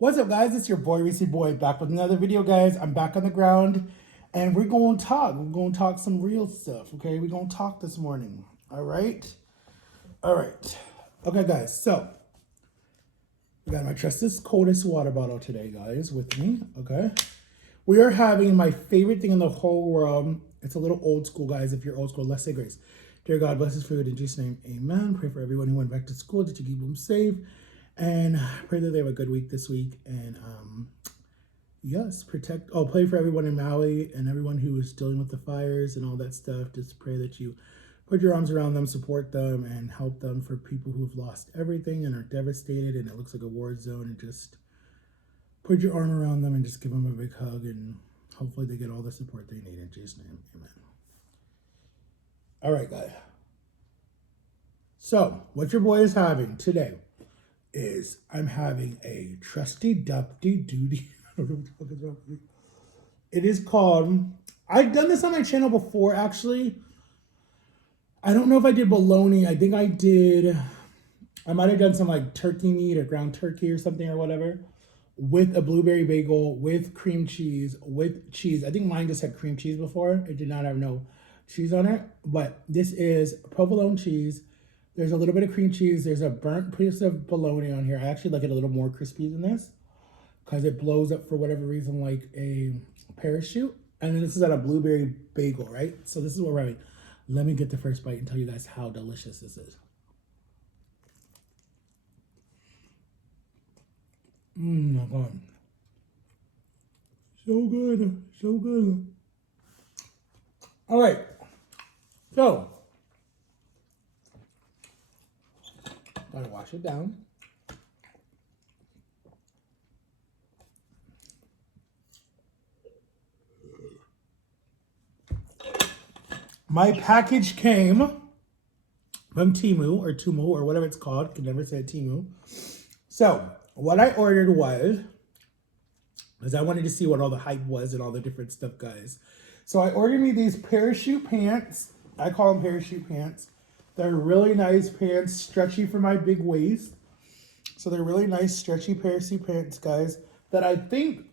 What's up, guys? It's your boy, Reese Boy, back with another video, guys. I'm back on the ground, and we're going to talk. We're going to talk some real stuff, okay? We're going to talk this morning, all right? All right. Okay, guys, so I got my Trusted Coldest water bottle today, guys, with me, okay? We are having my favorite thing in the whole world. It's a little old school, guys. If you're old school, let's say grace. Dear God, bless His food in Jesus' name, amen. Pray for everyone who went back to school that you keep them safe. And pray that they have a good week this week. And yes, pray for everyone in Maui and everyone who is dealing with the fires and all that stuff. Just pray that you put your arms around them, support them, and help them. For people who have lost everything and are devastated and it looks like a war zone, and just put your arm around them and just give them a big hug, and hopefully they get all the support they need in Jesus' name, amen. All right, guys. So what your boy is having today is I'm having a trusty dupty duty. I don't know what the fuck is wrong with me. It is called, I've done this on my channel before, actually. I don't know if I did bologna. I think I did, I might have done some like turkey meat or ground turkey or something or whatever, with a blueberry bagel, with cream cheese, with cheese. I think mine just had cream cheese before. It did not have no cheese on it, but this is provolone cheese. There's a little bit of cream cheese. There's a burnt piece of bologna on here. I actually like it a little more crispy than this because it blows up for whatever reason like a parachute. And then this is on a blueberry bagel, right? So this is what we're having. Let me get the first bite and tell you guys how delicious this is. My God. So good. So good. All right. So, gotta wash it down. My package came from Temu or Tumu or whatever it's called. Can never say Temu. So what I ordered was I wanted to see what all the hype was and all the different stuff, guys. So I ordered me these parachute pants. I call them parachute pants. They're really nice pants, stretchy for my big waist. So they're really nice, stretchy parachute pants, guys. That I think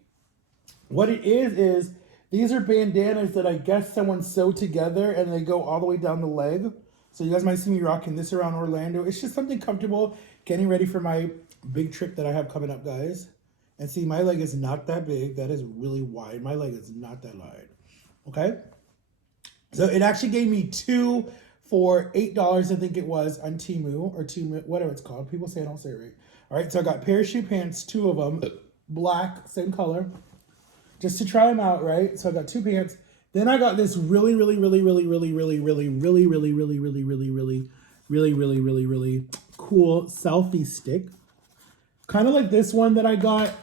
what it is these are bandanas that I guess someone sewed together and they go all the way down the leg. So you guys might see me rocking this around Orlando. It's just something comfortable, getting ready for my big trip that I have coming up, guys. And see, my leg is not that big. That is really wide. My leg is not that wide. Okay? So it actually gave me two for $8, I think it was, on Temu or Temu, whatever it's called. People say I don't say it right. All right, so I got parachute pants, two of them, black, same color, just to try them out, right? So I got two pants. Then I got this really cool selfie stick. Kind of like this one that I got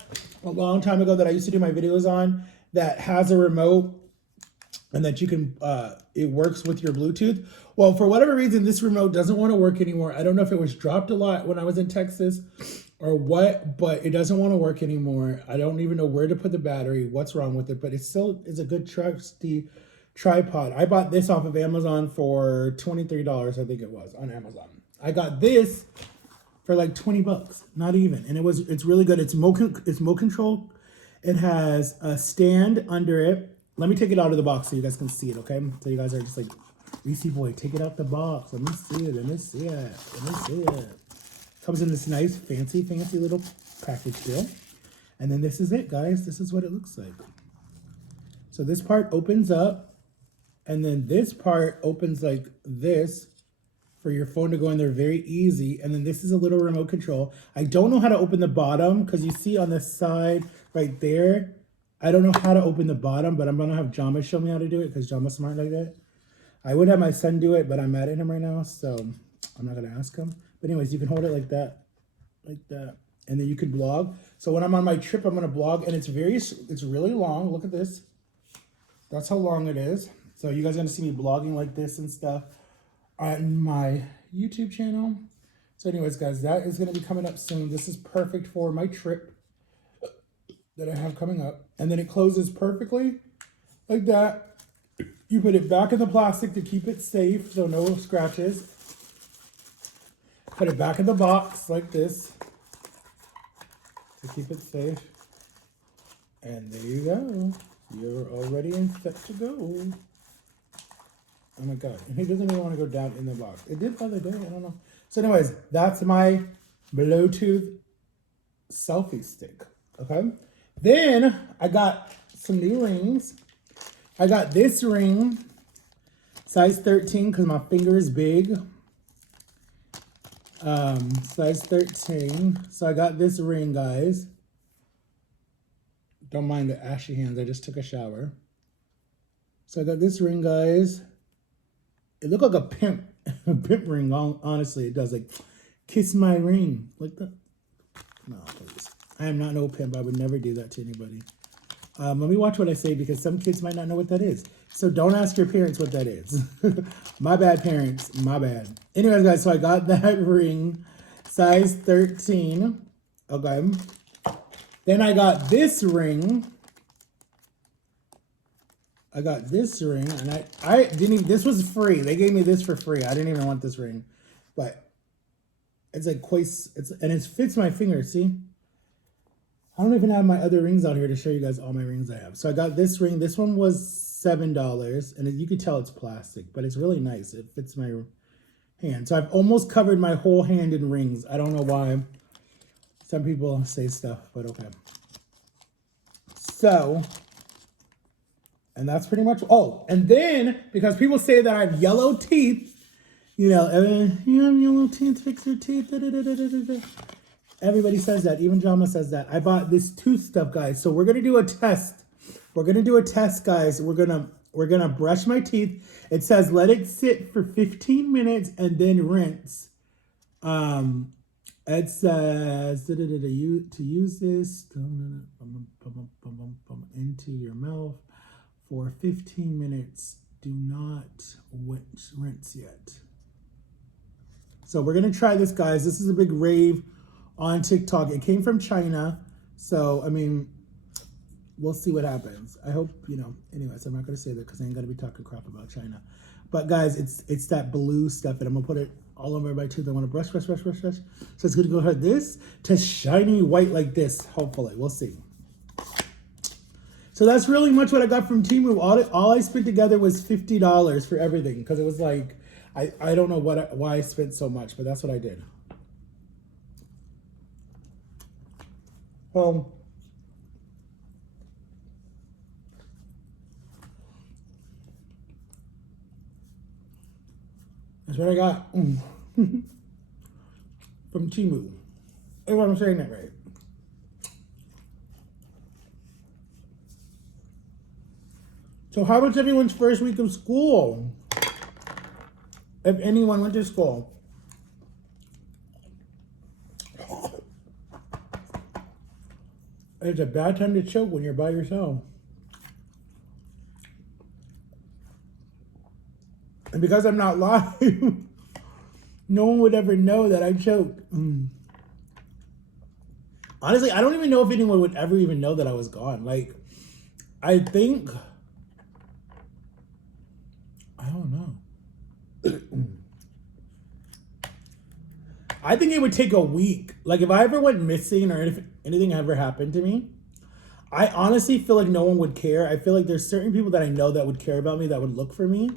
a long time ago that I used to do my videos on, that has a remote and that you can, it works with your Bluetooth. Well, for whatever reason, this remote doesn't want to work anymore. I don't know if it was dropped a lot when I was in Texas or what, but it doesn't want to work anymore. I don't even know where to put the battery, what's wrong with it, but it still is a good trusty tripod. I bought this off of Amazon for $23, I think it was, on Amazon. I got this for like 20 bucks, not even. And it's really good. It's remote control. It has a stand under it. Let me take it out of the box so you guys can see it, okay? So you guys are just like, Reese Boy, take it out the box. Let me see it. Let me see it. Let me see it. Comes in this nice, fancy little package deal. And then this is it, guys. This is what it looks like. So this part opens up. And then this part opens like this for your phone to go in there very easy. And then this is a little remote control. I don't know how to open the bottom because you see on the side right there, I don't know how to open the bottom, but I'm going to have Jama show me how to do it because Jama's smart like that. I would have my son do it, but I'm mad at him right now, so I'm not going to ask him. But anyways, you can hold it like that, and then you can blog. So when I'm on my trip, I'm going to blog, and it's really long. Look at this. That's how long it is. So you guys are going to see me blogging like this and stuff on my YouTube channel. So anyways, guys, that is going to be coming up soon. This is perfect for my trip that I have coming up. And then it closes perfectly like that. You put it back in the plastic to keep it safe, so no scratches. Put it back in the box like this. to keep it safe. And there you go. You're already in set to go. Oh my god. And he doesn't even want to go down in the box. It did the other day. I don't know. So anyways, that's my Bluetooth selfie stick. Okay. Then I got some new rings. I got this ring, size 13, because my finger is big. Size 13. So I got this ring, guys. Don't mind the ashy hands. I just took a shower. So I got this ring, guys. It looked like a pimp, a pimp ring. Honestly, it does. Like, kiss my ring, like that. No, please. I am not no pimp. I would never do that to anybody. Let me watch what I say because some kids might not know what that is. So don't ask your parents what that is. My bad, parents. My bad. Anyways, guys, so I got that ring, size 13. Okay. Then I got this ring. I got this ring, and I didn't even, this was free. They gave me this for free. I didn't even want this ring. But it's like and it fits my finger, see? I don't even have my other rings out here to show you guys all my rings I have. So I got this ring. This one was $7, and you could tell it's plastic, but it's really nice. It fits my hand. So I've almost covered my whole hand in rings. I don't know why. Some people say stuff, but okay. So, and that's pretty much, oh, and then, because people say that I have yellow teeth, you know, you have yellow teeth, fix your teeth, da, da, da, da, da, da. Everybody says that. Even Jama says that. I bought this tooth stuff, guys. So we're gonna do a test. We're gonna do a test, guys. We're gonna brush my teeth. It says let it sit for 15 minutes and then rinse. It says to use this into your mouth for 15 minutes. Do not rinse yet. So we're gonna try this, guys. This is a big rave on TikTok. It came from China. So, I mean, we'll see what happens. I hope, you know, anyways, I'm not going to say that because I ain't going to be talking crap about China. But guys, it's that blue stuff, and I'm going to put it all over my tooth. I want to brush. So it's going to go like this to shiny white like this, hopefully. We'll see. So that's really much what I got from Temu. All I spent together was $50 for everything because it was like, I don't know why I spent so much, but that's what I did. That's what I got from Temu. If I'm saying that right. So how was everyone's first week of school? If anyone went to school. It's a bad time to choke when you're by yourself. And because I'm not live, no one would ever know that I choked. Honestly, I don't even know if anyone would ever even know that I was gone. Like, I think, I don't know. I think it would take a week. Like, if I ever went missing or if anything ever happened to me, I honestly feel like no one would care. I feel like there's certain people that I know that would care about me, that would look for me.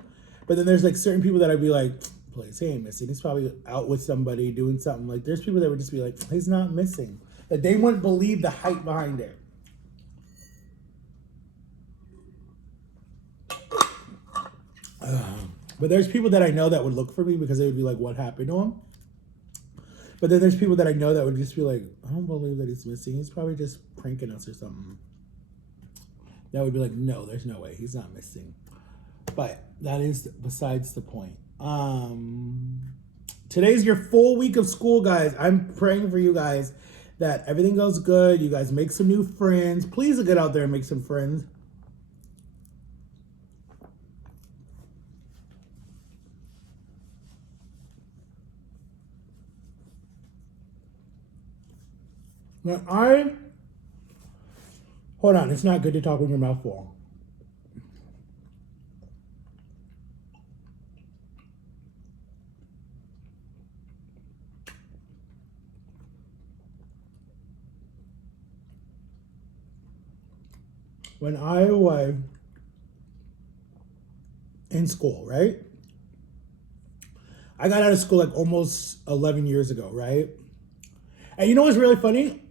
But then there's like certain people that I'd be like, please, he ain't missing. He's probably out with somebody doing something. Like, there's people that would just be like, he's not missing. That they wouldn't believe the hype behind it. But there's people that I know that would look for me because they would be like, what happened to him? But then there's people that I know that would just be like, I don't believe that he's missing. He's probably just pranking us or something. That would be like, no, there's no way. He's not missing. But that is besides the point. Today's your full week of school, guys. I'm praying for you guys that everything goes good. You guys make some new friends. Please get out there and make some friends. Now hold on, it's not good to talk with your mouth full. when I was in school, right? I got out of school like almost 11 years ago, right? And you know what's really funny?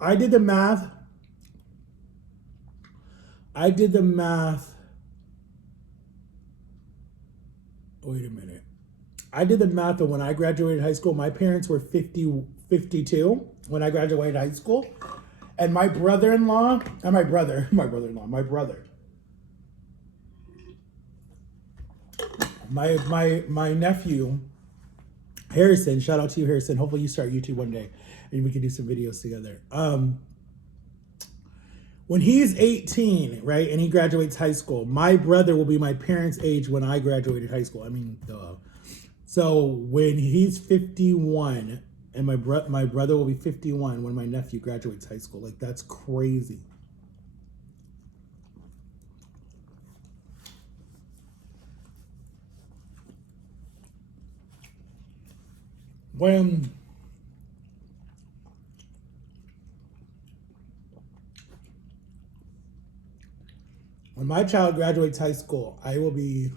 I did the math. Wait a minute. I did the math of when I graduated high school. My parents were 52 when I graduated high school. And my brother-in-law, and my brother, my nephew, Harrison, shout out to you, Harrison. Hopefully you start YouTube one day and we can do some videos together. When he's 18, right, and he graduates high school, my brother will be my parents' age when I graduated high school. I mean, duh. So when he's 51, and my brother will be 51 when my nephew graduates high school. Like, that's crazy. When my child graduates high school, I will be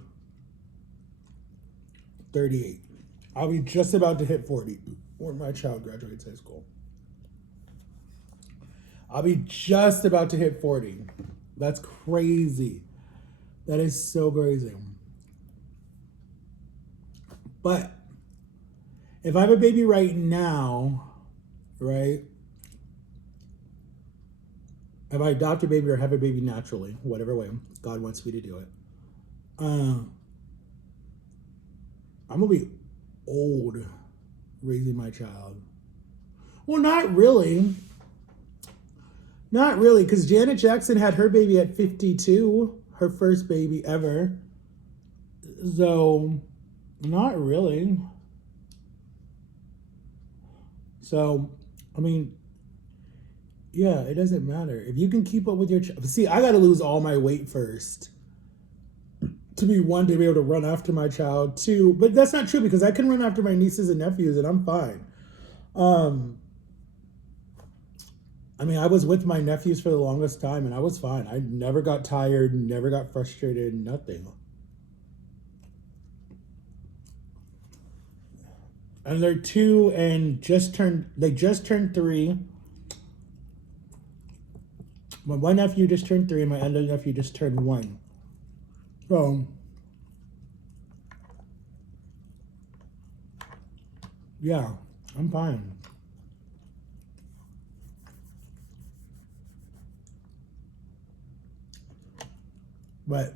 38. I'll be just about to hit 40 when my child graduates high school. I'll be just about to hit 40. That's crazy. That is so crazy. But if I have a baby right now, right? If I adopt a baby or have a baby naturally, whatever way God wants me to do it, I'm gonna be old raising my child. Well, not really. Not really, because Janet Jackson had her baby at 52, her first baby ever. So, not really. So, I mean, yeah, it doesn't matter. If you can keep up with your child. See, I got to lose all my weight first to be able to run after my child. Two, but that's not true because I can run after my nieces and nephews and I'm fine. I mean, I was with my nephews for the longest time and I was fine. I never got tired, never got frustrated, nothing. And they're 2 and they just turned 3. My one nephew just turned 3 and my other nephew just turned 1. So, yeah, I'm fine. But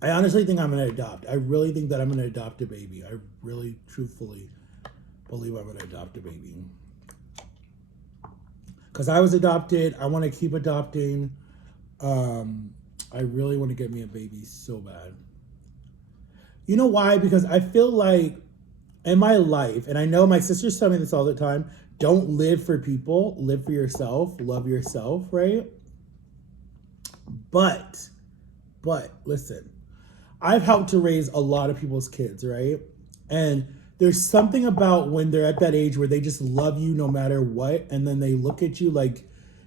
I honestly think I'm going to adopt. I really think that I'm going to adopt a baby. I really, truthfully believe I'm going to adopt a baby. Because I was adopted. I want to keep adopting. I really want to get me a baby so bad. You know why? Because I feel like in my life, and I know my sisters tell me this all the time, don't live for people, live for yourself, love yourself, right? But listen, I've helped to raise a lot of people's kids, right? And there's something about when they're at that age where they just love you no matter what, and then they look at you like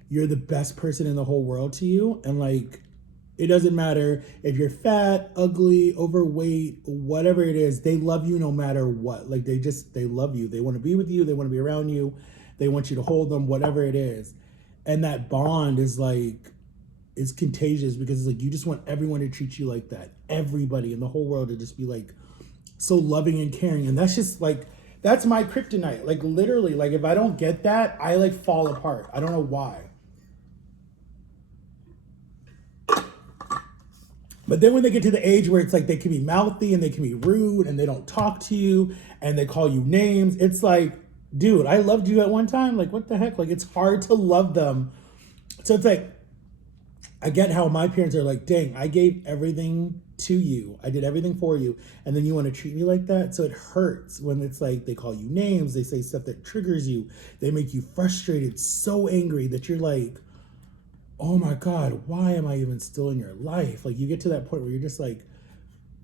you're the best person in the whole world to you, and like it doesn't matter if you're fat, ugly, overweight, whatever it is, they love you no matter what. Like they love you. They want to be with you, they want to be around you, they want you to hold them, whatever it is. And that bond is like, it's contagious because it's like you just want everyone to treat you like that. Everybody in the whole world to just be like so loving and caring. And that's just like, that's my kryptonite. Like literally, like if I don't get that, I like fall apart. I don't know why. But then when they get to the age where it's like they can be mouthy and they can be rude and they don't talk to you and they call you names, it's like, dude, I loved you at one time. Like, what the heck? Like, it's hard to love them. So it's like, I get how my parents are like, dang, I gave everything to you. I did everything for you. And then you want to treat me like that? So it hurts when it's like they call you names. They say stuff that triggers you. They make you frustrated, so angry that you're like, oh my God, why am I even still in your life? Like you get to that point where you're just like,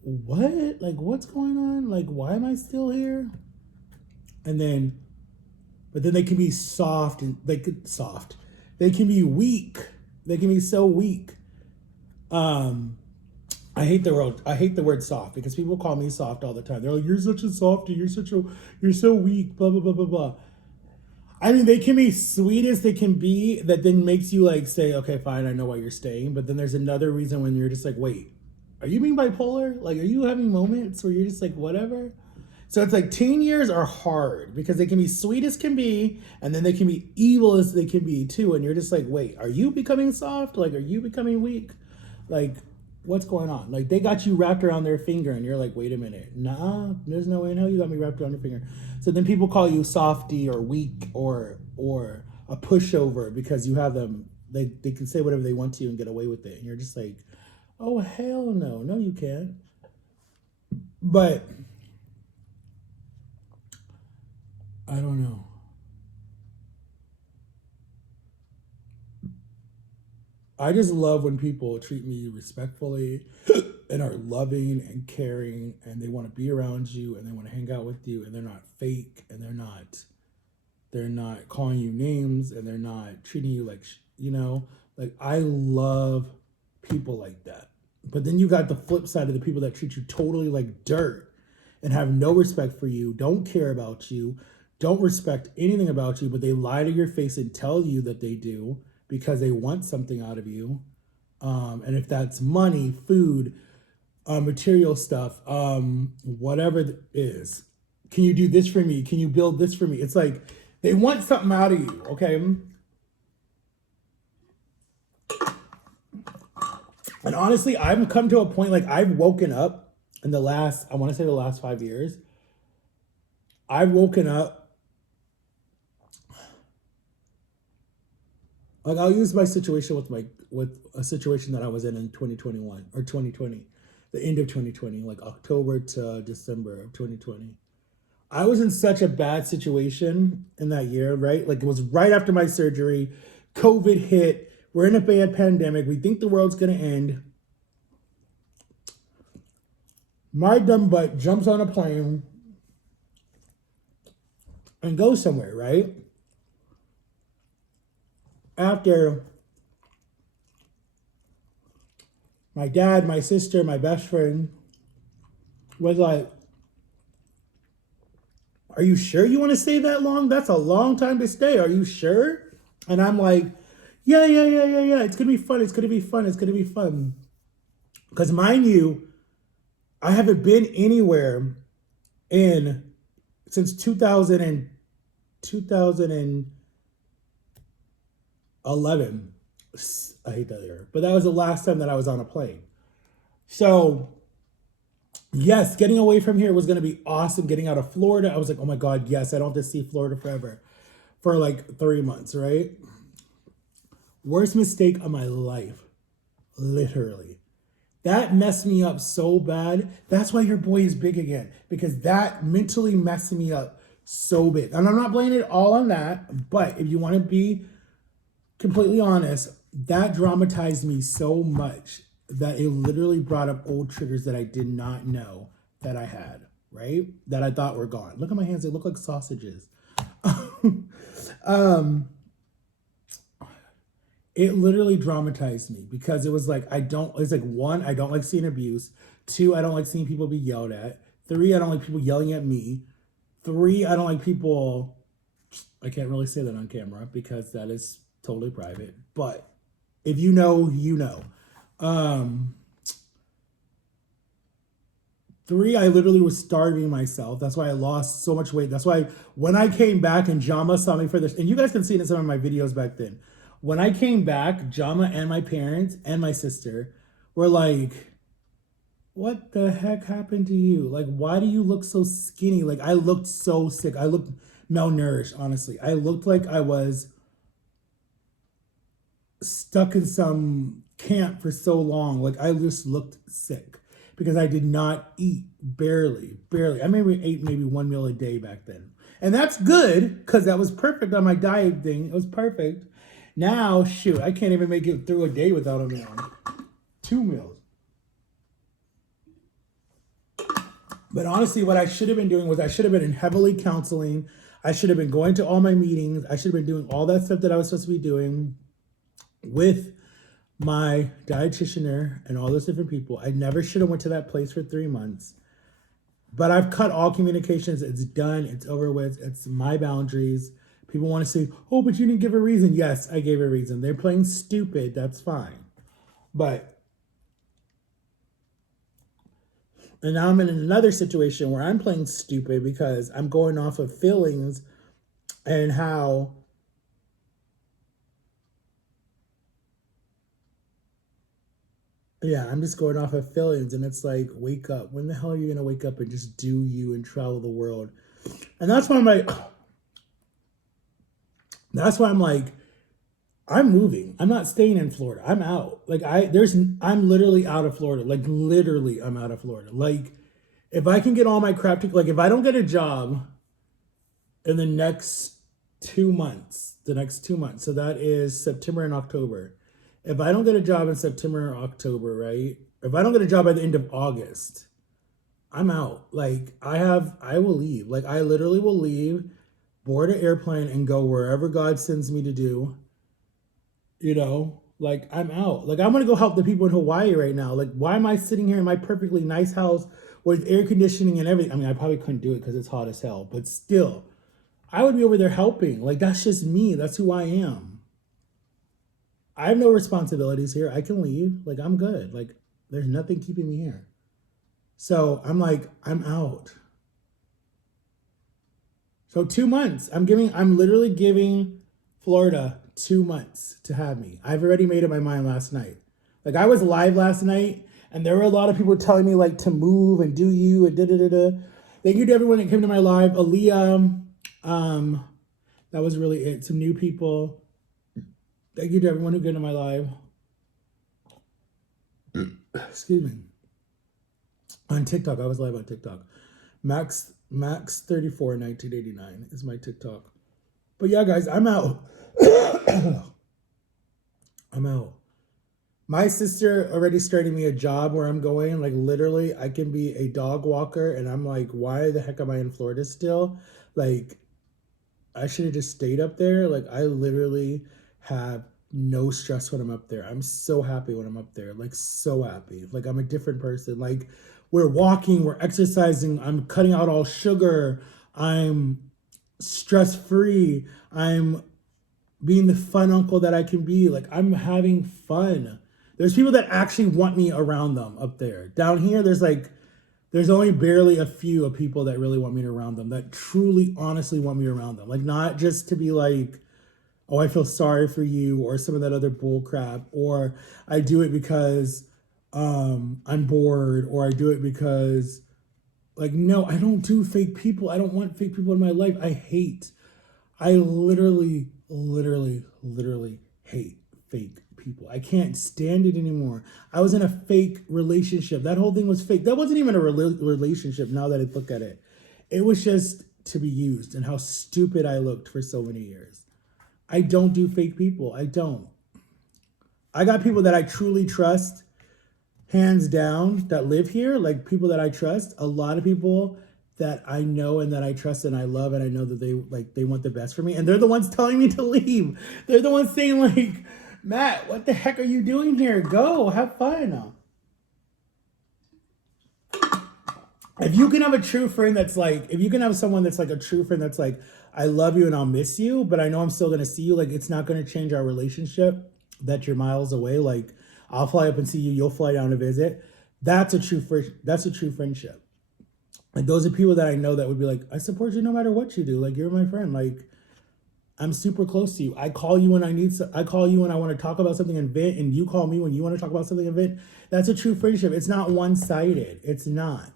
what? Like what's going on? Like why am I still here? And then but then they can be soft and they can be weak. They can be so weak. I hate the word soft because people call me soft all the time. They're like, "You're such a softie. You're so weak." Blah blah blah blah blah. I mean, they can be sweet as they can be. That then makes you like say, "Okay, fine, I know why you're staying." But then there's another reason when you're just like, "Wait, are you being bipolar? Like, are you having moments where you're just like, whatever?" So it's like teen years are hard because they can be sweet as can be, and then they can be evil as they can be too. And you're just like, "Wait, are you becoming soft? Like, are you becoming weak? Like, what's going on?" Like they got you wrapped around their finger and you're like, "Wait a minute, nah, there's no way in hell you got me wrapped around your finger." So then people call you softy or weak or a pushover because you have them. They can say whatever they want to you and get away with it, and you're just like, "Oh hell no, no you can't." But I don't know. I just love when people treat me respectfully and are loving and caring and they want to be around you and they want to hang out with you and they're not fake and they're not calling you names and they're not treating you like like I love people like that. But then you got the flip side of the people that treat you totally like dirt and have no respect for you, don't care about you, don't respect anything about you, but they lie to your face and tell you that they do because they want something out of you. And if that's money, food, material stuff, whatever it is, can you do this for me? Can you build this for me? It's like they want something out of you, okay? And honestly, I've come to a point like I've woken up in the last, I want to say the last 5 years. I've woken up, like I'll use my situation with a situation that I was in 2021 or 2020, the end of 2020, like October to December of 2020. I was in such a bad situation in that year, right? Like it was right after my surgery, COVID hit, we're in a bad pandemic, we think the world's gonna end. My dumb butt jumps on a plane and goes somewhere, right? After my dad, my sister, my best friend was like, "Are you sure you want to stay that long? That's a long time to stay. Are you sure?" And I'm like, "Yeah, yeah, yeah, yeah, yeah. It's going to be fun. It's going to be fun. It's going to be fun." Because mind you, I haven't been anywhere in since 2000 and 2011. I hate that year, but that was the last time that I was on a plane. So yes, getting away from here was going to be awesome. Getting out of Florida, I was like, "Oh my God, yes, I don't have to see Florida forever for like 3 months," right? Worst mistake of my life, literally. That messed me up so bad. That's why your boy is big again, because that mentally messed me up so big. And I'm not blaming it all on that, but if you want to be completely honest, that dramatized me so much that it literally brought up old triggers that I did not know that I had, right? That I thought were gone. Look at my hands, they look like sausages. It literally dramatized me because it was like, it's like one, I don't like seeing abuse. Two, I don't like seeing people be yelled at. Three, I don't like people yelling at me. Three, I don't like people, I can't really say that on camera because that is totally private. But if you know, you know. Three, I literally was starving myself. That's why I lost so much weight. That's why when I came back and Jama saw me for this, and you guys can see it in some of my videos back then. When I came back, Jama and my parents and my sister were like, "What the heck happened to you? Like, why do you look so skinny?" Like, I looked so sick. I looked malnourished, honestly. I looked like I was stuck in some camp for so long. Like, I just looked sick because I did not eat, barely. I maybe ate maybe one meal a day back then. And that's good because that was perfect on my diet thing. It was perfect. Now, shoot, I can't even make it through a day without a meal. 2 meals. But honestly, what I should have been doing was I should have been in heavily counseling. I should have been going to all my meetings. I should have been doing all that stuff that I was supposed to be doing with my dietitian and all those different people. I never should have went to that place for 3 months. But I've cut all communications. It's done. It's over with. It's my boundaries. People want to say, oh, but you didn't give a reason. Yes, I gave a reason. They're playing stupid. That's fine. But, and now I'm in another situation where I'm playing stupid because I'm going off of feelings and how I'm just going off of feelings, and it's like, wake up. When the hell are you going to wake up and just do you and travel the world? And that's why I'm like, I'm moving. I'm not staying in Florida. I'm out. Like I'm literally out of Florida. Like literally I'm out of Florida. Like if I can get all my crap to, like if I don't get a job in the next 2 months, so that is September and October. If I don't get a job in September or October, right? If I don't get a job by the end of August, I'm out. Like I will leave. Like I literally will leave, board an airplane and go wherever God sends me to do. You know, like I'm out. Like I'm gonna go help the people in Hawaii right now. Like why am I sitting here in my perfectly nice house with air conditioning and everything? I mean, I probably couldn't do it because it's hot as hell, but still, I would be over there helping. Like that's just me. That's who I am. I have no responsibilities here. I can leave. Like I'm good. Like there's nothing keeping me here. So I'm like, I'm out. So 2 months. I'm literally giving Florida 2 months to have me. I've already made up my mind last night. Like I was live last night and there were a lot of people telling me like to move and do you and da. Thank you to everyone that came to my live. Aaliyah, that was really it. Some new people. Thank you to everyone who came to my live. Excuse me. On TikTok, I was live on TikTok. Max34 1989 is my TikTok. But yeah, guys, I'm out. I'm out. My sister already started me a job where I'm going. Like literally, I can be a dog walker, and I'm like, why the heck am I in Florida still? Like, I should have just stayed up there. Like, I literally have no stress when I'm up there. I'm so happy when I'm up there. Like, so happy. Like, I'm a different person. Like, we're walking, we're exercising, I'm cutting out all sugar, I'm stress-free, I'm being the fun uncle that I can be. Like, I'm having fun. There's people that actually want me around them up there. Down here, there's only barely a few of people that really want me around them, that truly, honestly want me around them. Like, not just to be like, oh, I feel sorry for you, or some of that other bull crap, or I do it because I'm bored, or I do it because, like, no, I don't do fake people. I don't want fake people in my life. I literally hate fake people. I can't stand it anymore. I was in a fake relationship. That whole thing was fake. That wasn't even a relationship now that I look at it. It was just to be used, and how stupid I looked for so many years. I don't do fake people. I don't. I got people that I truly trust, hands down, that live here, like people that I trust. A lot of people that I know and that I trust and I love, and I know that they want the best for me, and they're the ones telling me to leave. They're the ones saying like, Matt, what the heck are you doing here? Go, have fun. If you can have a true friend that's like, if you can have someone that's like a true friend that's like, I love you and I'll miss you, but I know I'm still gonna see you. Like, it's not gonna change our relationship that you're miles away. Like, I'll fly up and see you, you'll fly down to visit. That's a true friendship. Like, those are people that I know that would be like, I support you no matter what you do. Like, you're my friend. Like, I'm super close to you. I call you when I call you when I want to talk about something and vent, and you call me when you want to talk about something and vent. That's a true friendship. It's not one-sided. It's not.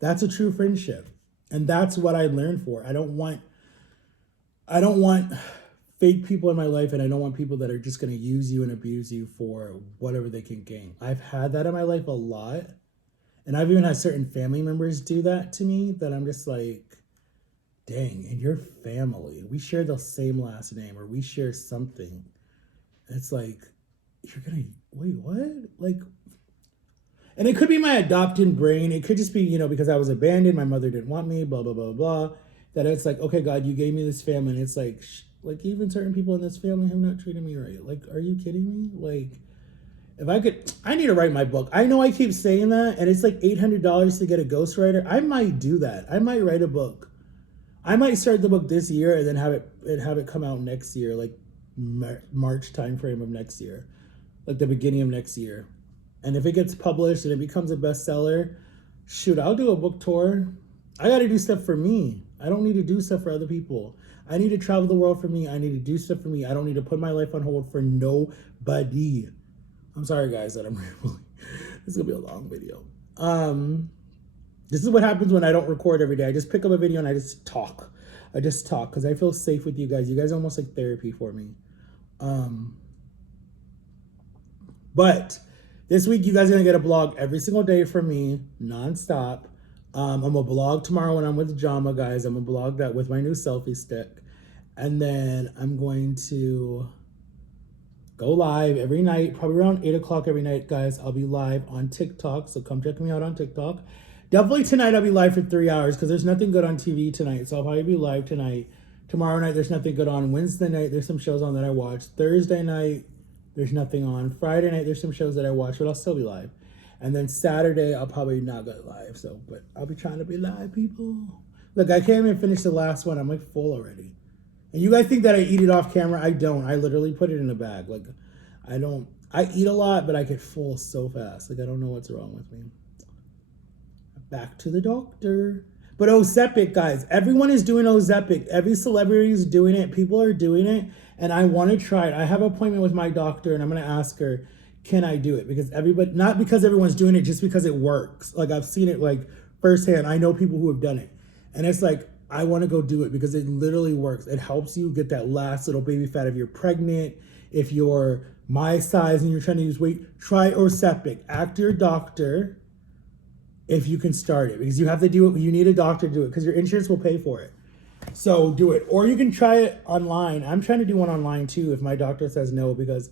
That's a true friendship. And that's what I learned for. I don't want fake people in my life, and I don't want people that are just going to use you and abuse you for whatever they can gain. I've had that in my life a lot. And I've even had certain family members do that to me that I'm just like, dang, and your family, we share the same last name, or we share something. And it's like, you're going to, wait, what? Like, and it could be my adopted brain. It could just be, because I was abandoned. My mother didn't want me, blah, blah, blah, blah. that it's like, okay, God, you gave me this family, and it's like even certain people in this family have not treated me right. Like, are you kidding me? Like, if I could, I need to write my book. I know I keep saying that, and it's like $800 to get a ghostwriter. I might do that. I might write a book. I might start the book this year and then have it come out next year, like March timeframe of next year, like the beginning of next year. And if it gets published and it becomes a bestseller, shoot, I'll do a book tour. I got to do stuff for me. I don't need to do stuff for other people. I need to travel the world for me. I need to do stuff for me. I don't need to put my life on hold for nobody. I'm sorry, guys, that I'm rambling. This is gonna be a long video. This is what happens when I don't record every day. I just pick up a video and I just talk. I just talk because I feel safe with you guys. You guys are almost like therapy for me. But this week, you guys are gonna get a blog every single day from me, nonstop. I'm gonna blog tomorrow when I'm with Jama, guys. I'm gonna blog that with my new selfie stick. And then I'm going to go live every night, probably around 8 o'clock every night, guys. I'll be live on TikTok, so come check me out on TikTok. Definitely tonight I'll be live for 3 hours because there's nothing good on TV tonight, so I'll probably be live tonight. Tomorrow night, there's nothing good on. Wednesday night, there's some shows on that I watch. Thursday night, there's nothing on. Friday night, there's some shows that I watch, but I'll still be live. And then Saturday, I'll probably not go live, but I'll be trying to be live, people. Look, I can't even finish the last one. I'm like full already. And you guys think that I eat it off camera. I don't. I literally put it in a bag. Like, I don't. I eat a lot, but I get full so fast. Like, I don't know what's wrong with me. Back to the doctor. But Ozempic, guys. Everyone is doing Ozempic. Every celebrity is doing it. People are doing it. And I want to try it. I have an appointment with my doctor, and I'm going to ask her, can I do it? Because everybody, not because everyone's doing it, just because it works. Like, I've seen it, like, firsthand. I know people who have done it. And it's like, I want to go do it because it literally works. It helps you get that last little baby fat. If you're pregnant, if you're my size and you're trying to lose weight, try Ozempic. Ask your doctor if you can start it, because you have to do it. You need a doctor to do it because your insurance will pay for it. So do it. Or you can try it online. I'm trying to do one online too if my doctor says no, because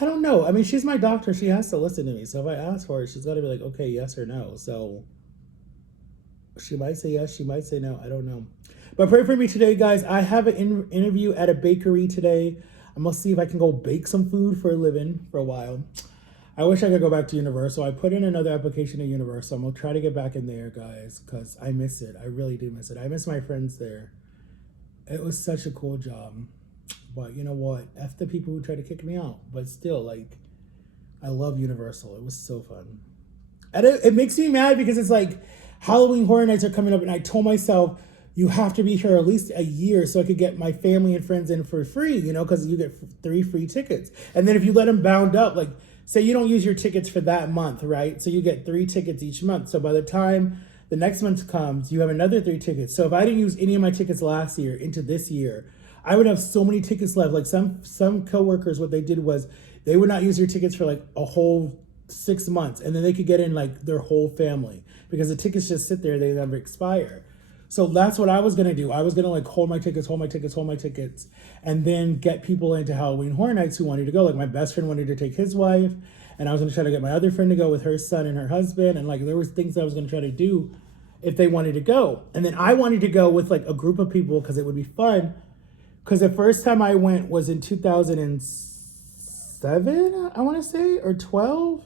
I don't know. I mean, she's my doctor. She has to listen to me. So if I ask for it, she's got to be like, okay, yes or no. So she might say yes, she might say no. I don't know. But pray for me today, guys. I have an interview at a bakery today. I'm going to see if I can go bake some food for a living for a while. I wish I could go back to Universal. I put in another application at Universal. I'm going to try to get back in there, guys, because I miss it. I really do miss it. I miss my friends there. It was such a cool job. But you know what? F the people who try to kick me out. But still, like, I love Universal. It was so fun. And it makes me mad because it's like Halloween Horror Nights are coming up, and I told myself, you have to be here at least a year so I could get my family and friends in for free, you know, because you get 3 free tickets. And then if you let them bound up, like, say you don't use your tickets for that month, right? So you get 3 tickets each month. So by the time the next month comes, you have another 3 tickets. So if I didn't use any of my tickets last year into this year, I would have so many tickets left. Like some coworkers, what they did was they would not use their tickets for like a whole 6 months, and then they could get in like their whole family because the tickets just sit there, they never expire. So that's what I was gonna do. I was gonna like hold my tickets, and then get people into Halloween Horror Nights who wanted to go. Like my best friend wanted to take his wife, and I was gonna try to get my other friend to go with her son and her husband, and like there was things I was gonna try to do if they wanted to go. And then I wanted to go with like a group of people because it would be fun. Because the first time I went was in 2007, I want to say, or 12.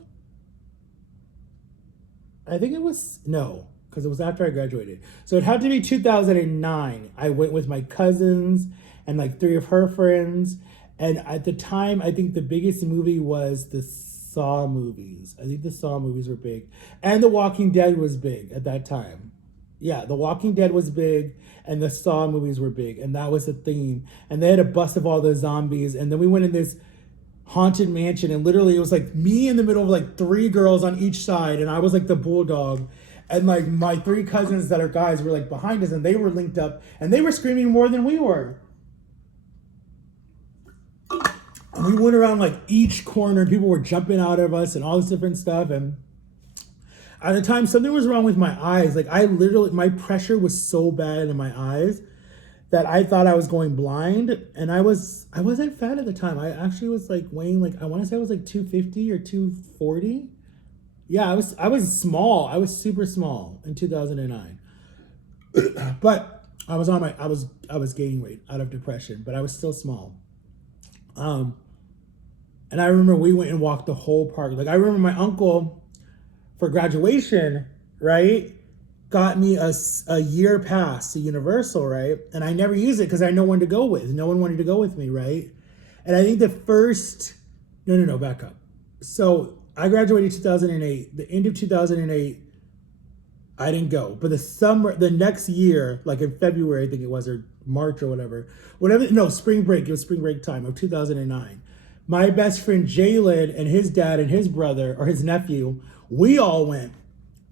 I think it was, no, because it was after I graduated. So it had to be 2009. I went with my cousins and like 3 of her friends. And at the time, I think the biggest movie was the Saw movies. I think the Saw movies were big. And The Walking Dead was big at that time. Yeah, The Walking Dead was big, and the Saw movies were big, and that was the theme. And they had a bust of all the zombies, and then we went in this haunted mansion, and literally it was like me in the middle of like 3 girls on each side, and I was like the bulldog, and like my 3 cousins that are guys were like behind us, and they were linked up, and they were screaming more than we were. And we went around like each corner, and people were jumping out of us and all this different stuff, and at the time, something was wrong with my eyes. Like I literally, my pressure was so bad in my eyes that I thought I was going blind. And I wasn't fat at the time. I actually was like weighing like, I want to say I was like 250 or 240. Yeah, I was small. I was super small in 2009. But I was gaining weight out of depression, but I was still small. And I remember we went and walked the whole park. Like I remember my uncle for graduation, right, got me a year pass to Universal, right? And I never used it because I had no one to go with. No one wanted to go with me, right? And I think the first, no, back up. So I graduated 2008. The end of 2008, I didn't go. But the next year, like in February, I think it was, or March or whatever, no, spring break. It was spring break time of 2009. My best friend Jalen and his dad and his brother, or his nephew, we all went.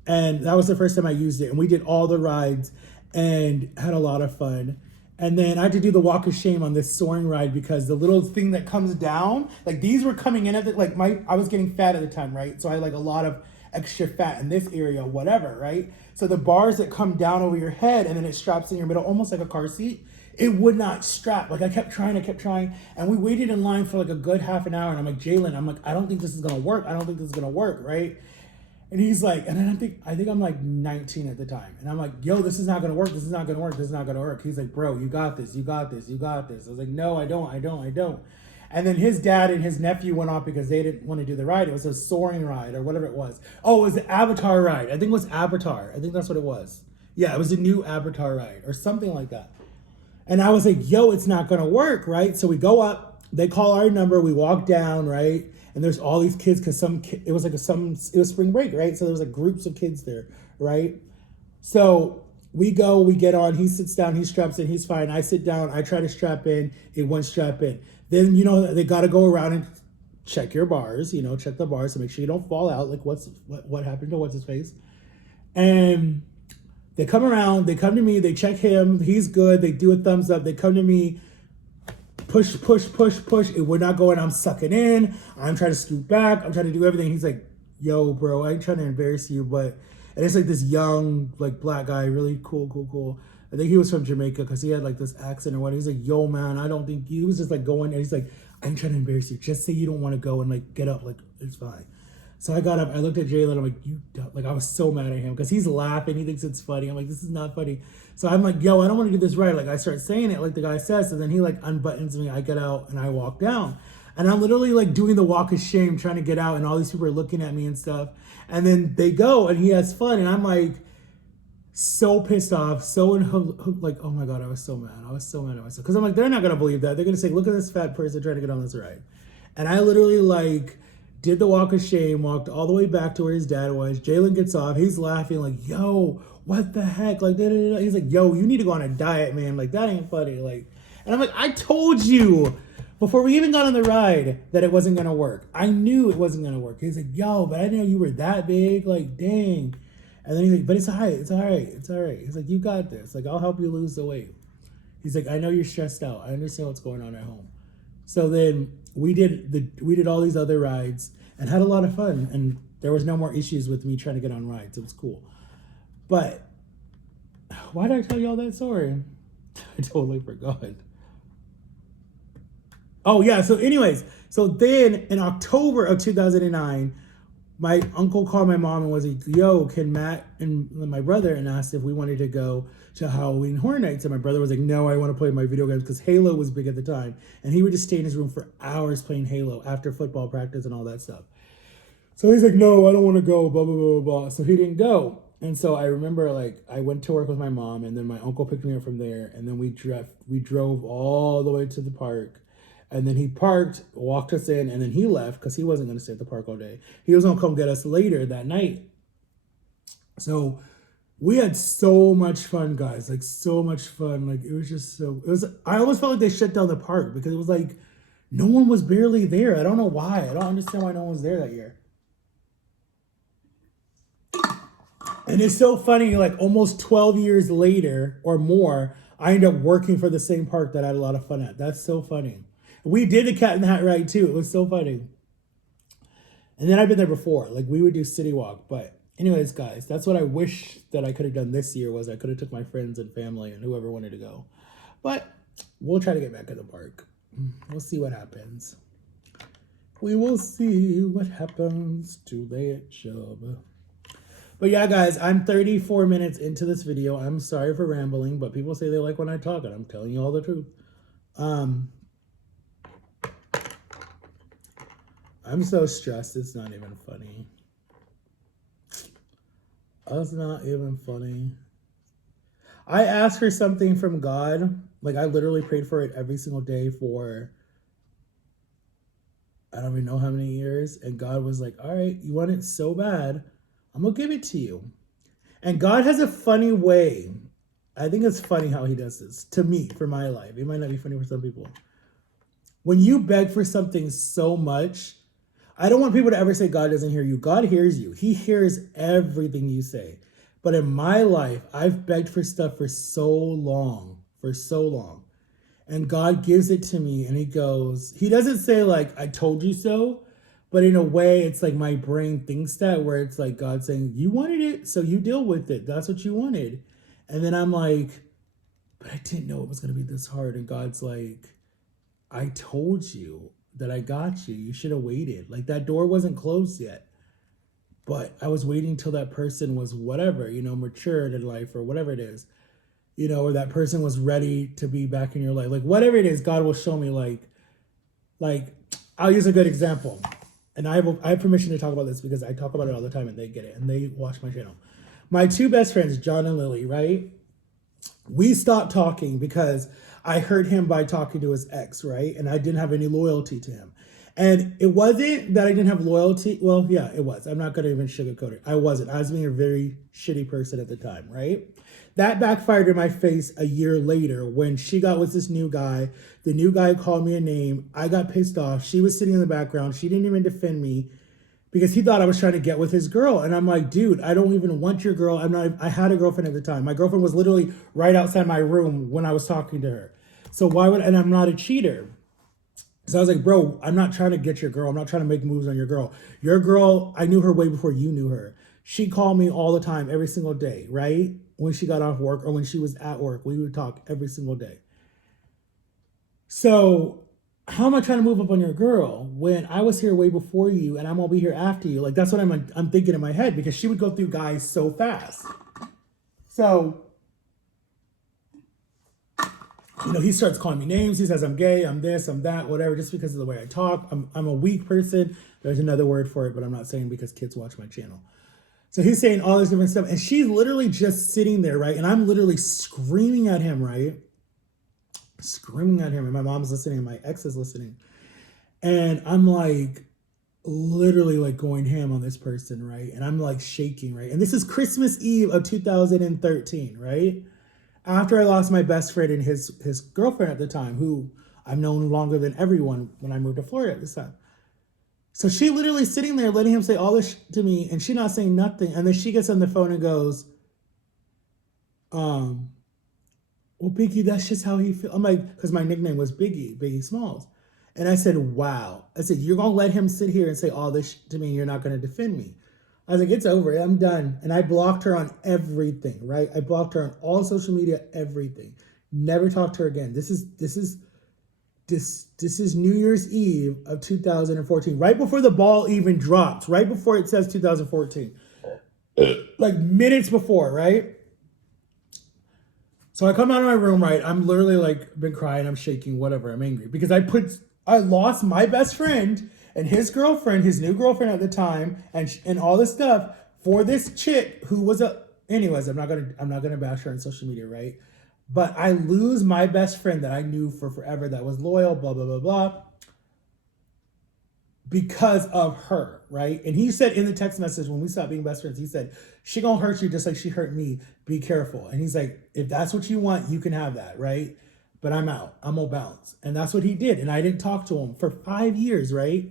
And that was the first time I used it. And we did all the rides and had a lot of fun. And then I had to do the walk of shame on this soaring ride because the little thing that comes down, like these were coming in at the, like I was getting fat at the time, right? So I had like a lot of extra fat in this area, whatever, right? So the bars that come down over your head and then it straps in your middle, almost like a car seat, it would not strap. Like I kept trying. And we waited in line for like a good half an hour. And I'm like, Jalen, I don't think this is going to work. Right? And he's like, and then I think I'm like 19 at the time. And I'm like, yo, this is not gonna work. This is not gonna work. He's like, bro, you got this. I was like, no, I don't. And then his dad and his nephew went off because they didn't want to do the ride. It was a soaring ride or whatever it was. Oh, it was the Avatar ride. I think it was Avatar. I think that's what it was. Yeah, it was a new Avatar ride or something like that. And I was like, yo, it's not gonna work, right? So we go up, they call our number, we walk down, right? And there's all these kids because it was spring break, right? So there was like groups of kids there, right? So we get on, he sits down, he straps in, he's fine. I sit down, I try to strap in, it won't strap in. Then, they got to go around and check your bars, check the bars to make sure you don't fall out. Like what happened to what's his face? And they come around, they come to me, they check him, he's good, they do a thumbs up, they come to me, push. It would not go in. I'm sucking in. I'm trying to scoot back. I'm trying to do everything. He's like, yo, bro, I ain't trying to embarrass you, but, and it's like this young, like black guy, really cool. I think he was from Jamaica because he had like this accent or what. He's like, yo, man, I don't think he was just like going, and he's like, I ain't trying to embarrass you. Just say you don't want to go and like get up. Like, it's fine. So I got up, I looked at Jalen, I'm like, you don't, like, I was so mad at him because he's laughing, he thinks it's funny. I'm like, this is not funny. So I'm like, yo, I don't want to do this right. Like, I start saying it like the guy says, so then he like unbuttons me, I get out and I walk down. And I'm literally like doing the walk of shame, trying to get out, and all these people are looking at me and stuff. And then they go and he has fun, and I'm like, so pissed off, like, oh my God, I was so mad at myself. Because I'm like, they're not going to believe that. They're going to say, look at this fat person trying to get on this ride. And I literally like, did the walk of shame, walked all the way back to where his dad was. Jalen gets off. He's laughing like, yo, what the heck? Like, da-da-da-da. He's like, yo, you need to go on a diet, man. Like, that ain't funny. Like, and I'm like, I told you before we even got on the ride that it wasn't going to work. I knew it wasn't going to work. He's like, yo, but I didn't know you were that big. Like, dang. And then he's like, but it's all right. He's like, you got this. Like, I'll help you lose the weight. He's like, I know you're stressed out. I understand what's going on at home. So then we did all these other rides and had a lot of fun, and there was no more issues with me trying to get on rides. It was cool. But why did I tell you all that story? I totally forgot. Oh yeah, so anyways, so then in October of 2009, my uncle called my mom and was like, yo, can Matt and my brother, and asked if we wanted to go to Halloween Horror Nights. And my brother was like, no, I want to play my video games, because Halo was big at the time. And he would just stay in his room for hours playing Halo after football practice and all that stuff. So he's like, no, I don't want to go, blah, blah, blah, blah. So he didn't go. And so I remember, like, I went to work with my mom, and then my uncle picked me up from there. And then we drove all the way to the park. And then he parked, walked us in, and then he left because he wasn't going to stay at the park all day. He was going to come get us later that night. So we had so much fun, guys. Like, so much fun. Like, it was just I almost felt like they shut down the park because it was like no one was barely there. I don't know why. I don't understand why no one was there that year. And it's so funny, like almost 12 years later or more, I ended up working for the same park that I had a lot of fun at. That's so funny. We did the Cat in the Hat ride too. It was so funny. And then I've been there before. Like, we would do City Walk. But anyways, guys, that's what I wish that I could have done this year, was I could have took my friends and family and whoever wanted to go. But we'll try to get back at the park. We'll see what happens. We will see what happens to that job. But yeah, guys, I'm 34 minutes into this video. I'm sorry for rambling, but people say they like when I talk, and I'm telling you all the truth. I'm so stressed, it's not even funny. It's not even funny. I asked for something from God. Like, I literally prayed for it every single day for, I don't even know how many years. And God was like, all right, you want it so bad, I'm going to give it to you. And God has a funny way. I think it's funny how he does this to me, for my life. It might not be funny for some people. When you beg for something so much, I don't want people to ever say God doesn't hear you. God hears you. He hears everything you say. But in my life, I've begged for stuff for so long. And God gives it to me and he goes, he doesn't say like, I told you so. But in a way, it's like my brain thinks that, where it's like God saying, you wanted it, so you deal with it. That's what you wanted. And then I'm like, but I didn't know it was going to be this hard. And God's like, I told you that I got you. You should have waited. Like, that door wasn't closed yet. But I was waiting till that person was whatever, matured in life or whatever it is, or that person was ready to be back in your life. Like, whatever it is, God will show me, like I'll use a good example. And I have permission to talk about this because I talk about it all the time and they get it and they watch my channel. My two best friends, John and Lily, right? We stopped talking because I hurt him by talking to his ex, right? And I didn't have any loyalty to him. And it wasn't that I didn't have loyalty. Well, yeah, it was. I'm not going to even sugarcoat it. I wasn't. I was being a very shitty person at the time, right? That backfired in my face a year later when she got with this new guy. The new guy called me a name. I got pissed off. She was sitting in the background. She didn't even defend me because he thought I was trying to get with his girl. And I'm like, dude, I don't even want your girl. I had a girlfriend at the time. My girlfriend was literally right outside my room when I was talking to her. So and I'm not a cheater. So I was like, bro, I'm not trying to get your girl. I'm not trying to make moves on your girl. Your girl, I knew her way before you knew her. She called me all the time, every single day, right? When she got off work or when she was at work, we would talk every single day. So how am I trying to move up on your girl when I was here way before you and I'm gonna be here after you? Like, that's what I'm thinking in my head, because she would go through guys so fast. So, he starts calling me names. He says I'm gay, I'm this, I'm that, whatever, just because of the way I talk. I'm a weak person. There's another word for it, but I'm not saying because kids watch my channel. So he's saying all this different stuff. And she's literally just sitting there, right? And I'm literally screaming at him, right? Screaming at him. And my mom's listening and my ex is listening. And I'm like, literally like going ham on this person, right? And I'm like shaking, right? And this is Christmas Eve of 2013, right? After I lost my best friend and his girlfriend at the time, who I've known longer than everyone when I moved to Florida at this time. So she literally sitting there letting him say all this to me and she not saying nothing. And then she gets on the phone and goes, well, Biggie, that's just how he feels. I'm like, because my nickname was Biggie Smalls. And I said, wow. I said, you're going to let him sit here and say all this to me and you're not going to defend me. I was like, it's over. I'm done. And I blocked her on everything, right? I blocked her on all social media, everything. Never talked to her again. This is New Year's Eve of 2014, right before the ball even drops, right before it says 2014, like minutes before, right? So I come out of my room, right? I'm literally like been crying, I'm shaking, whatever. I'm angry because I lost my best friend and his girlfriend, his new girlfriend at the time, and all this stuff for this chick who was anyways, I'm not gonna bash her on social media, right? But I lose my best friend that I knew for forever, that was loyal, blah, blah, blah, blah, because of her, right? And he said in the text message when we stopped being best friends, he said, she gonna hurt you just like she hurt me. Be careful. And he's like, if that's what you want, you can have that, right? But I'm out. I'm gonna bounce. And that's what he did. And I didn't talk to him for 5 years, right?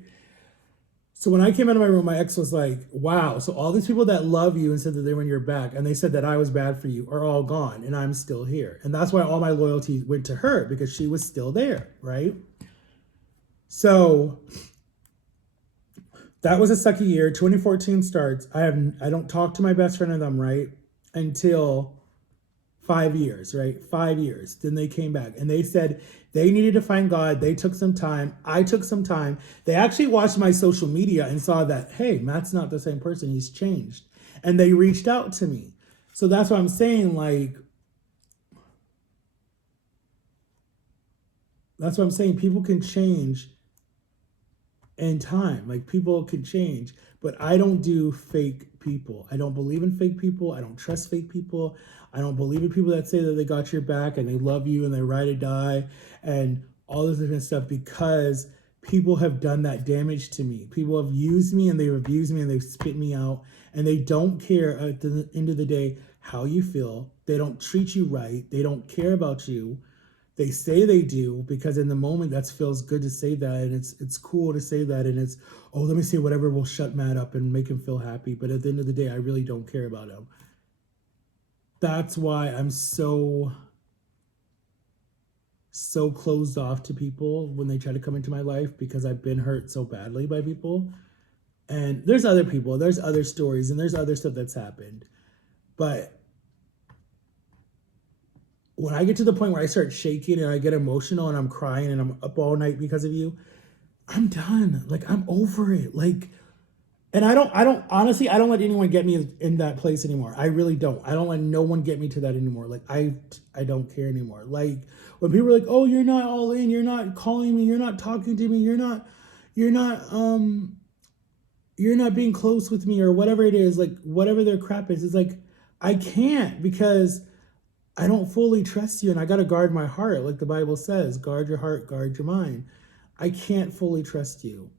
So when I came out of my room, my ex was like, wow, so all these people that love you and said that they were in your back and they said that I was bad for you are all gone and I'm still here. And that's why all my loyalty went to her, because she was still there, right? So that was a sucky year. 2014 starts. I don't talk to my best friend of them, right? Until 5 years, right? 5 years. Then they came back and they said they needed to find God. They took some time. I took some time. They actually watched my social media and saw that, hey, Matt's not the same person. He's changed. and they reached out to me. So that's what I'm saying. Like, that's what I'm saying. People can change in time. Like, people can change, but I don't do fake people. I don't believe in fake people. I don't trust fake people. I don't believe in people that say that they got your back and they love you and they ride or die and all this different stuff, because people have done that damage to me. People have used me and they've abused me and they've spit me out, and they don't care at the end of the day how you feel. They don't treat you right. They don't care about you. They say they do because in the moment that feels good to say that, and it's cool to say that, and it's, oh, let me say whatever will shut Matt up and make him feel happy. But at the end of the day, I really don't care about him. That's why I'm so closed off to people when they try to come into my life, because I've been hurt so badly by people. And there's other people, there's other stories, and there's other stuff that's happened. But when I get to the point where I start shaking and I get emotional and I'm crying and I'm up all night because of you, I'm done. Like, I'm over it. Like, and I don't honestly, I don't let anyone get me in that place anymore. I really don't. I don't let no one get me to that anymore. Like, I don't care anymore. Like, when people are like, oh, you're not all in, you're not calling me, you're not talking to me, you're not being close with me, or whatever it is, like, whatever their crap is, it's like, I can't, because I don't fully trust you, and I got to guard my heart. Like the Bible says, guard your heart, guard your mind. I can't fully trust you.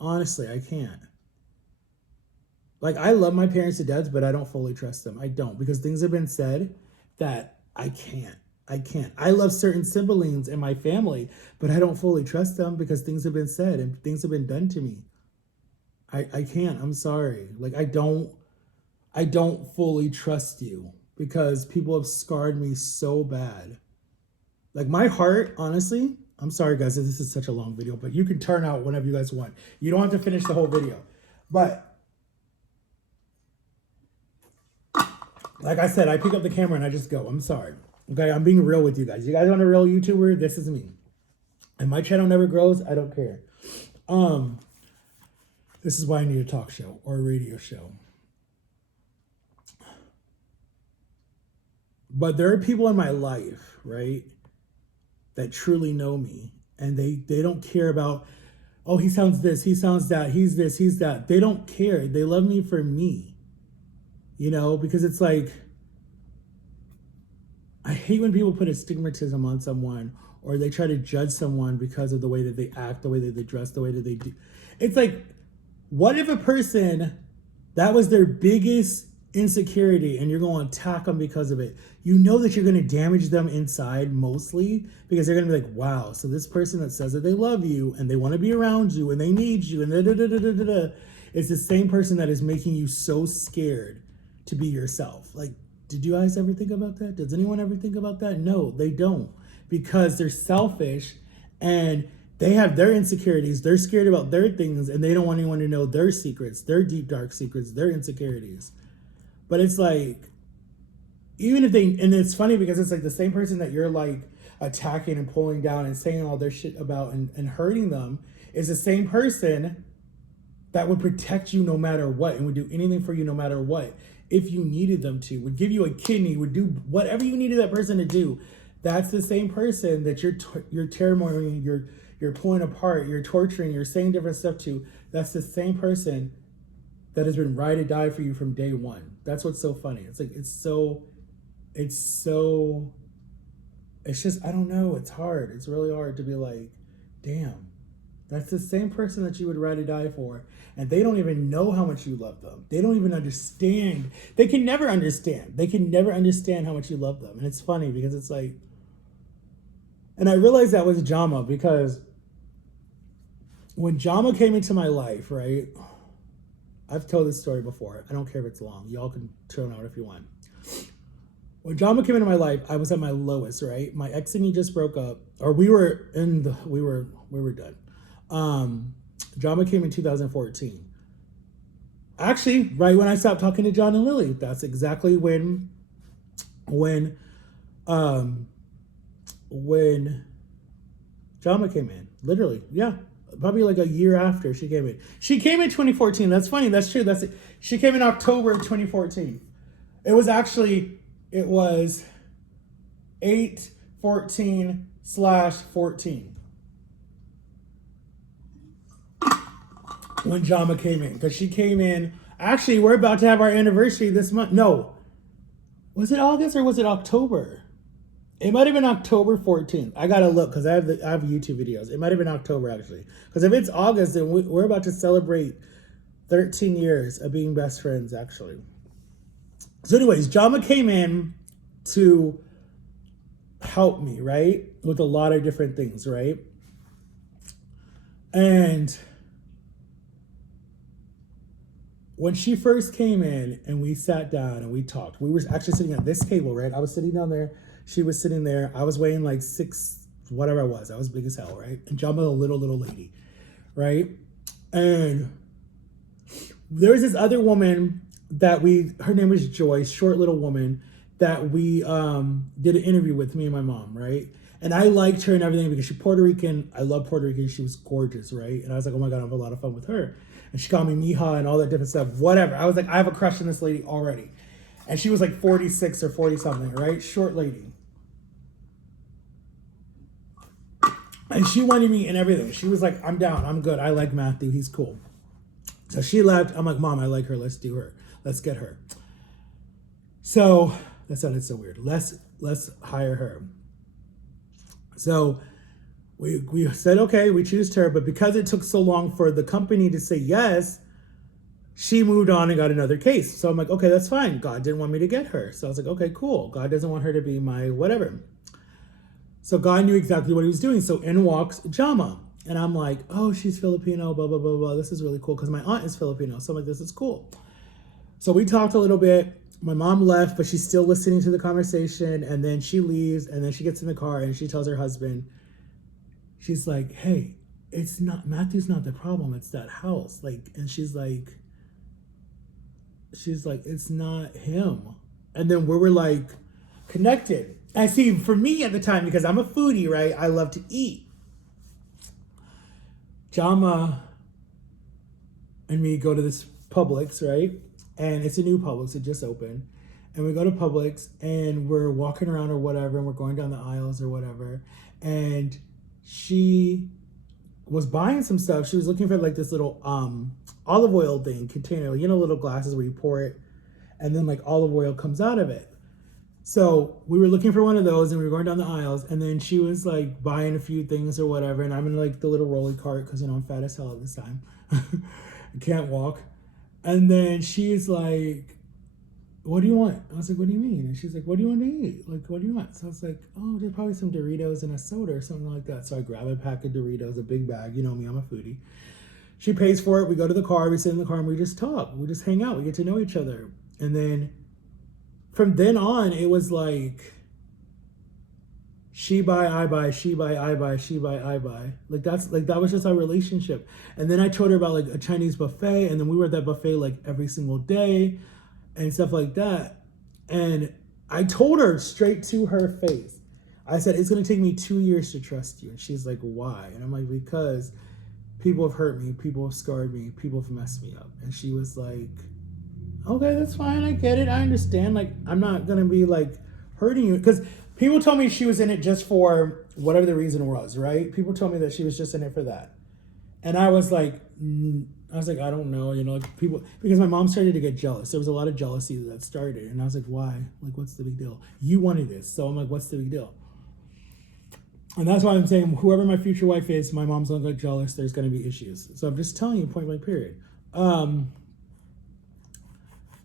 Honestly, I can't. Like, I love my parents to death, but I don't fully trust them. I don't, because things have been said that I can't. I love certain siblings in my family, but I don't fully trust them because things have been said and things have been done to me. I can't. I'm sorry. Like, I don't fully trust you, because people have scarred me so bad. Like, my heart, honestly, I'm sorry guys, this is such a long video, but you can turn out whenever you guys want. You don't have to finish the whole video. But like I said, I pick up the camera and I just go, I'm sorry. Okay, I'm being real with you guys. You guys want a real YouTuber? This is me. And my channel never grows, I don't care. This is why I need a talk show or a radio show. But there are people in my life, right, that truly know me, and they don't care about, oh, he sounds this, he sounds that, he's this, he's that. They don't care. They love me for me, you know, because it's like, I hate when people put a stigmatism on someone, or they try to judge someone because of the way that they act, the way that they dress, the way that they do. It's like, what if a person, that was their biggest insecurity, and you're going to attack them because of it? You know that you're going to damage them inside, mostly, because they're going to be like, wow, so this person that says that they love you and they want to be around you and they need you and it's the same person that is making you so scared to be yourself. Like, did you guys ever think about that? Does anyone ever think about that? No, they don't, because they're selfish and they have their insecurities. They're scared about their things, and they don't want anyone to know their secrets, their deep, dark secrets, their insecurities. But it's like, even if they, and it's funny because it's like the same person that you're like attacking and pulling down and saying all their shit about and hurting them is the same person that would protect you no matter what, and would do anything for you no matter what. If you needed them to, would give you a kidney, would do whatever you needed that person to do. That's the same person that you're turmoiling, you're pulling apart, you're torturing, you're saying different stuff to. That's the same person that has been ride or die for you from day one. That's what's so funny. It's like, it's just, I don't know. It's hard. It's really hard to be like, damn, that's the same person that you would ride or die for. And they don't even know how much you love them. They don't even understand. They can never understand. They can never understand how much you love them. And it's funny because it's like, and I realized that was Jama, because when Jama came into my life, right? I've told this story before. I don't care if it's long. Y'all can tune out if you want. When Jama came into my life, I was at my lowest, right? My ex and me just broke up, or we were done. Jama came in 2014. Actually, right when I stopped talking to John and Lily, that's exactly when Jama came in. Literally, yeah. Probably like a year after she came in. She came in 2014. That's funny. That's true. That's it. She came in October of 2014. It was 8/14/14 when Jama came in, because she came in. Actually, we're about to have our anniversary this month. No, was it August or was it October? It might have been October 14th. I gotta look because I have YouTube videos. It might have been October actually. Because if it's August, then we're about to celebrate 13 years of being best friends actually. So anyways, Jama came in to help me, right? With a lot of different things, right? And when she first came in and we sat down and we talked, we were actually sitting at this table, right? I was sitting down there. She was sitting there. I was weighing like 6, whatever I was. I was big as hell, right? And Jama, a little lady, right? And there was this other woman that her name was Joyce, short little woman that we did an interview with, me and my mom, right? And I liked her and everything because she's Puerto Rican. I love Puerto Rican. She was gorgeous, right? And I was like, oh my God, I have a lot of fun with her. And she called me Mija and all that different stuff, whatever. I was like, I have a crush on this lady already. And she was like 46 or 40 something, right? Short lady. And she wanted me and everything. She was like, I'm down. I'm good. I like Matthew. He's cool. So she left. I'm like, Mom, I like her. Let's do her. Let's get her. So that sounded so weird. Let's hire her. So we said, okay, we choose her. But because it took so long for the company to say yes, she moved on and got another case. So I'm like, okay, that's fine. God didn't want me to get her. So I was like, okay, cool. God doesn't want her to be my whatever. So God knew exactly what he was doing. So in walks Jama. And I'm like, oh, she's Filipino, blah, blah, blah, blah. This is really cool because my aunt is Filipino. So I'm like, this is cool. So we talked a little bit. My mom left, but she's still listening to the conversation. And then she leaves and then she gets in the car and she tells her husband, she's like, hey, Matthew's not the problem. It's that house. And she's like, it's not him. And then we were like connected. I see, for me at the time, because I'm a foodie, right? I love to eat. Jama and me go to this Publix, right? And it's a new Publix, it just opened. And we go to Publix and we're walking around or whatever, and we're going down the aisles or whatever. And she was buying some stuff. She was looking for like this little olive oil thing, container, little glasses where you pour it and then like olive oil comes out of it. So we were looking for one of those and we were going down the aisles, and then she was like buying a few things or whatever. And I'm in like the little rolly cart because, I'm fat as hell at this time. I can't walk. And then she's like, what do you want? I was like, what do you mean? And she's like, what do you want to eat? Like, what do you want? So I was like, oh, there's probably some Doritos and a soda or something like that. So I grab a pack of Doritos, a big bag. You know me, I'm a foodie. She pays for it. We go to the car. We sit in the car and we just talk. We just hang out. We get to know each other. And then from then on, it was like, she buy, I buy, she buy, I buy, she buy, I buy. That was just our relationship. And then I told her about like a Chinese buffet, and then we were at that buffet like every single day and stuff like that. And I told her straight to her face, I said, it's gonna take me 2 years to trust you. And she's like, why? And I'm like, because people have hurt me, people have scarred me, people have messed me up. And she was like, okay, that's fine. I get it. I understand. Like, I'm not going to be like hurting you. Because people told me she was in it just for whatever the reason was, right? People told me that she was just in it for that. And I was like, I don't know, like people, because my mom started to get jealous. There was a lot of jealousy that started. And I was like, why? Like, what's the big deal? You wanted this. So I'm like, what's the big deal? And that's why I'm saying, whoever my future wife is, my mom's going to get jealous. There's going to be issues. So I'm just telling you, point blank period.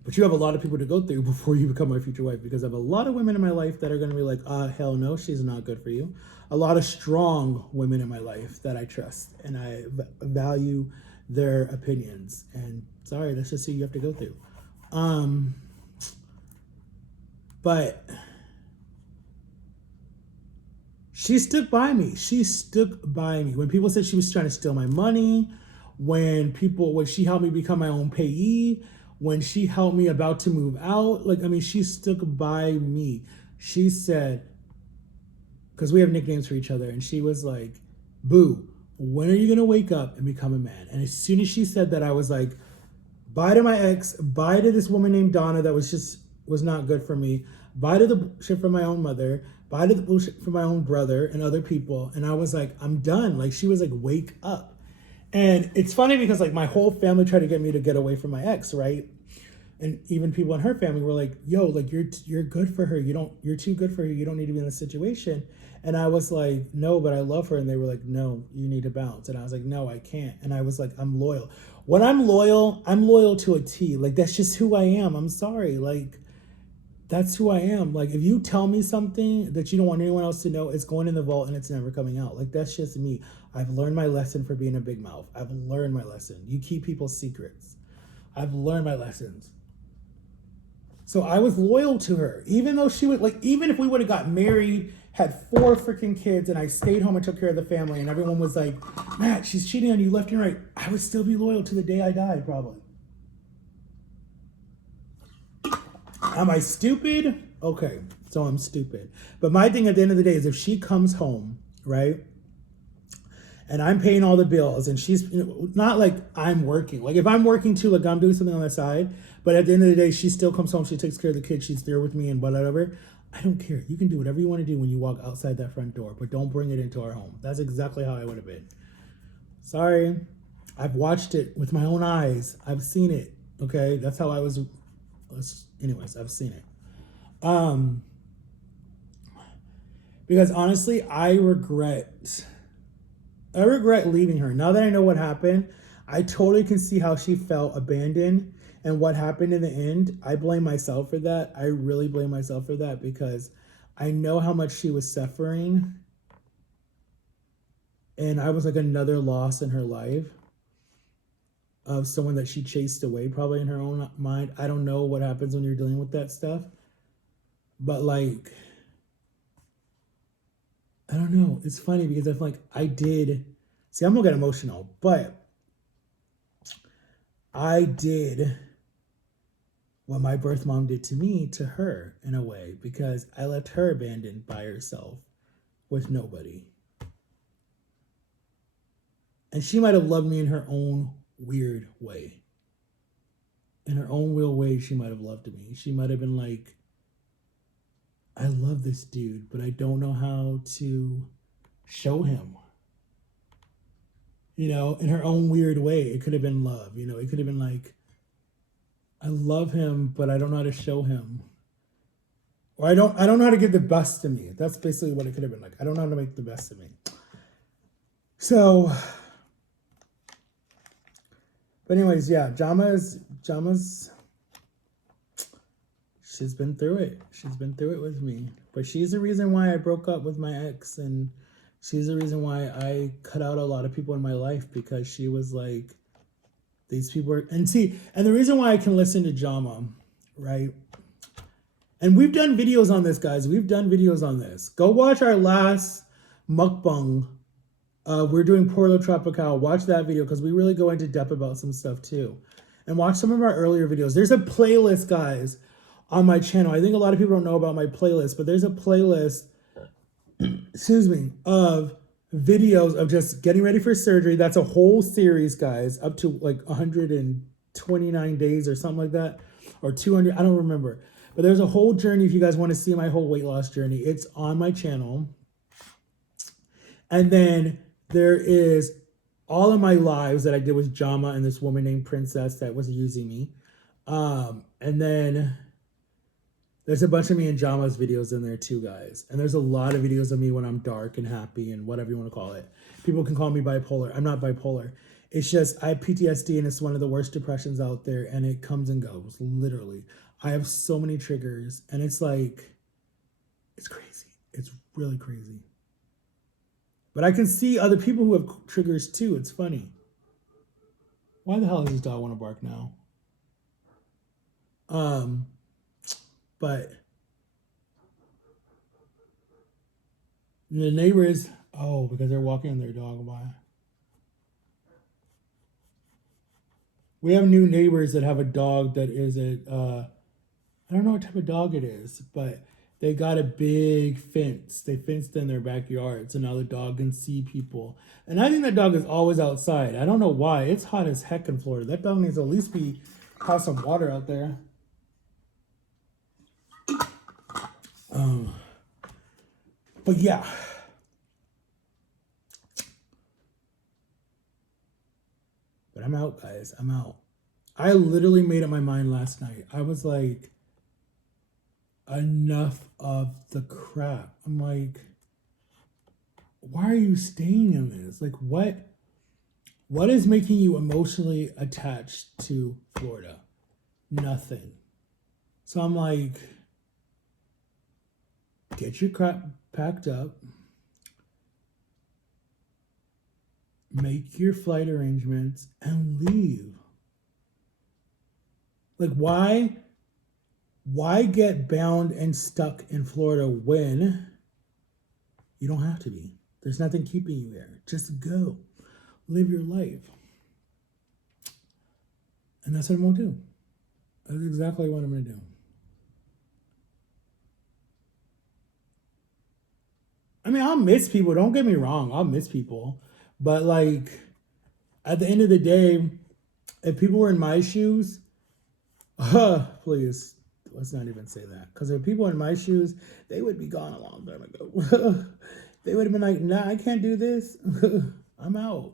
But you have a lot of people to go through before you become my future wife, because I have a lot of women in my life that are going to be like, hell no, she's not good for you. A lot of strong women in my life that I trust and I value their opinions. And sorry, that's just who you have to go through. But she stuck by me. She stuck by me. When people said she was trying to steal my money, when she helped me become my own payee, when she helped me about to move out, she stuck by me. She said, because we have nicknames for each other, and she was like, Boo, when are you going to wake up and become a man? And as soon as she said that, I was like, bye to my ex, bye to this woman named Donna that was not good for me, bye to the bullshit from my own mother, bye to the bullshit from my own brother and other people. And I was like, I'm done. Like, she was like, wake up. And it's funny because like my whole family tried to get me to get away from my ex, right? And even people in her family were like, yo, like you're good for her. You're too good for her. You don't need to be in this situation. And I was like, no, but I love her. And they were like, no, you need to bounce. And I was like, no, I can't. And I was like, I'm loyal. When I'm loyal to a T. Like, that's just who I am. I'm sorry. Like, that's who I am. Like, if you tell me something that you don't want anyone else to know, it's going in the vault and it's never coming out. Like, that's just me. I've learned my lesson for being a big mouth. I've learned my lesson. You keep people's secrets. I've learned my lessons. So I was loyal to her, even though she would like, even if we would have got married, had 4 freaking kids, and I stayed home and took care of the family, and everyone was like, Matt, she's cheating on you left and right, I would still be loyal to the day I died, probably. Am I stupid? Okay, so I'm stupid. But my thing at the end of the day is if she comes home, right? And I'm paying all the bills, and she's not like I'm working. Like if I'm working too, like I'm doing something on the side, but at the end of the day, she still comes home, she takes care of the kids, she's there with me and whatever. I don't care. You can do whatever you want to do when you walk outside that front door, but don't bring it into our home. That's exactly how I would have been. Sorry. I've watched it with my own eyes. I've seen it. Okay. That's how I was. Anyways, I've seen it. Because honestly, I regret leaving her. Now that I know what happened, I totally can see how she felt abandoned and what happened in the end. I blame myself for that. I really blame myself for that because I know how much she was suffering. And I was like another loss in her life of someone that she chased away, probably in her own mind. I don't know what happens when you're dealing with that stuff. But like, I don't know. It's funny because I feel like I did. See, I'm gonna get emotional, but I did what my birth mom did to me to her in a way because I left her abandoned by herself with nobody. And she might have loved me in her own weird way. In her own real way, she might have loved me. She might have been like, I love this dude, but I don't know how to show him. You know, in her own weird way, it could have been love. You know, it could have been like, I love him, but I don't know how to show him. Or I don't know how to give the best to me. That's basically what it could have been like. I don't know how to make the best of me. So, but anyways, yeah, Jama's, she's been through it. She's been through it with me. But she's the reason why I broke up with my ex, and she's the reason why I cut out a lot of people in my life, because she was like, these people are, and the reason why I can listen to Jama, right? And we've done videos on this, guys. We've done videos on this. Go watch our last mukbang. We're doing Porlo Tropical. Watch that video because we really go into depth about some stuff too. And watch some of our earlier videos. There's a playlist, guys, on my channel. I think a lot of people don't know about my playlist, but there's a playlist, excuse me, of videos of just getting ready for surgery. That's a whole series, guys, up to like 129 days or something like that, or 200, I don't remember. But there's a whole journey if you guys want to see my whole weight loss journey. It's on my channel. And then there is all of my lives that I did with Jama and this woman named Princess that was using me. And then there's a bunch of me and Jama's videos in there too, guys. And there's a lot of videos of me when I'm dark and happy and whatever you want to call it. People can call me bipolar. I'm not bipolar. It's just I have PTSD and it's one of the worst depressions out there, and it comes and goes, literally. I have so many triggers, and it's like, it's crazy. It's really crazy. But I can see other people who have triggers too. It's funny. Why the hell does this dog want to bark now? But the neighbors, because they're walking their dog by. We have new neighbors that have a dog that is I don't know what type of dog it is, but They got a big fence. They fenced in their backyard, so now the dog can see people. And I think that dog is always outside. I don't know why. It's hot as heck in Florida. That dog needs to at least have some water out there. But yeah. But I'm out, guys. I'm out. I literally made up my mind last night. I was like, enough of the crap. I'm like, why are you staying in this? Like, what is making you emotionally attached to Florida? Nothing. So I'm like, get your crap packed up, make your flight arrangements, and leave. Like, why get bound and stuck in Florida when you don't have to be? There's nothing keeping you there. Just go. Live your life. And that's what I'm going to do. That's exactly what I'm going to do. I mean, I'll miss people. Don't get me wrong. I'll miss people. But, like, at the end of the day, if people were in my shoes, please, let's not even say that. Because if people in my shoes, they would be gone a long time ago. They would have been like, nah, I can't do this. I'm out.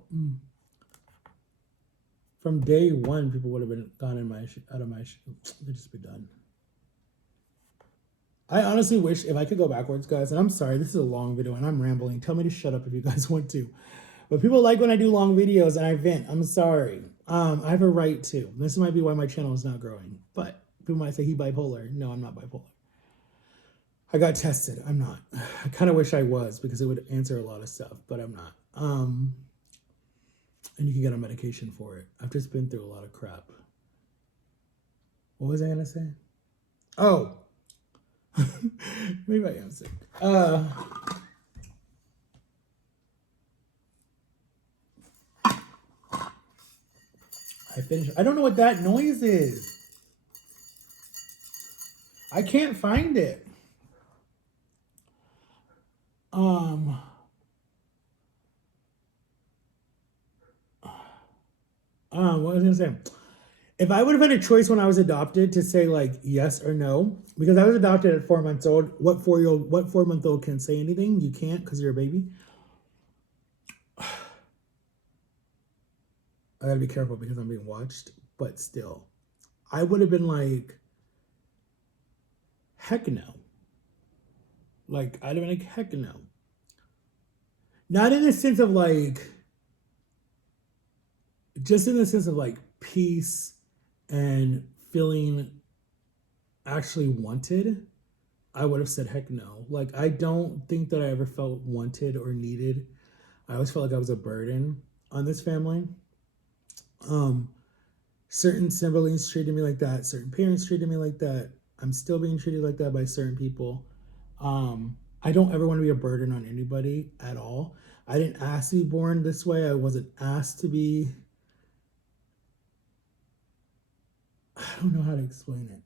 From day one, people would have been gone out of my shoes. They'd just be done. I honestly wish if I could go backwards, guys, and I'm sorry, this is a long video and I'm rambling. Tell me to shut up if you guys want to. But people like when I do long videos and I vent. I'm sorry. I have a right to. This might be why my channel is not growing. But people might say he bipolar. No, I'm not bipolar. I got tested. I'm not. I kind of wish I was because it would answer a lot of stuff, but I'm not. And you can get on medication for it. I've just been through a lot of crap. What was I going to say? Oh. Maybe I am sick. I finished. I don't know what that noise is. I can't find it. What was I gonna say? If I would have had a choice when I was adopted to say like yes or no, because I was adopted at 4 months old. What 4 month old can say anything? You can't because you're a baby. I gotta be careful because I'm being watched, but still, I would have been like, heck no. Like, I'd have been like, heck no. Not in the sense of like, just in the sense of like peace and feeling actually wanted. I would have said heck no. Like, I don't think that I ever felt wanted or needed. I always felt like I was a burden on this family. Certain siblings treated me like that. Certain parents treated me like that. I'm still being treated like that by certain people. I don't ever want to be a burden on anybody at all. I didn't ask to be born this way. I wasn't asked to be. I don't know how to explain it.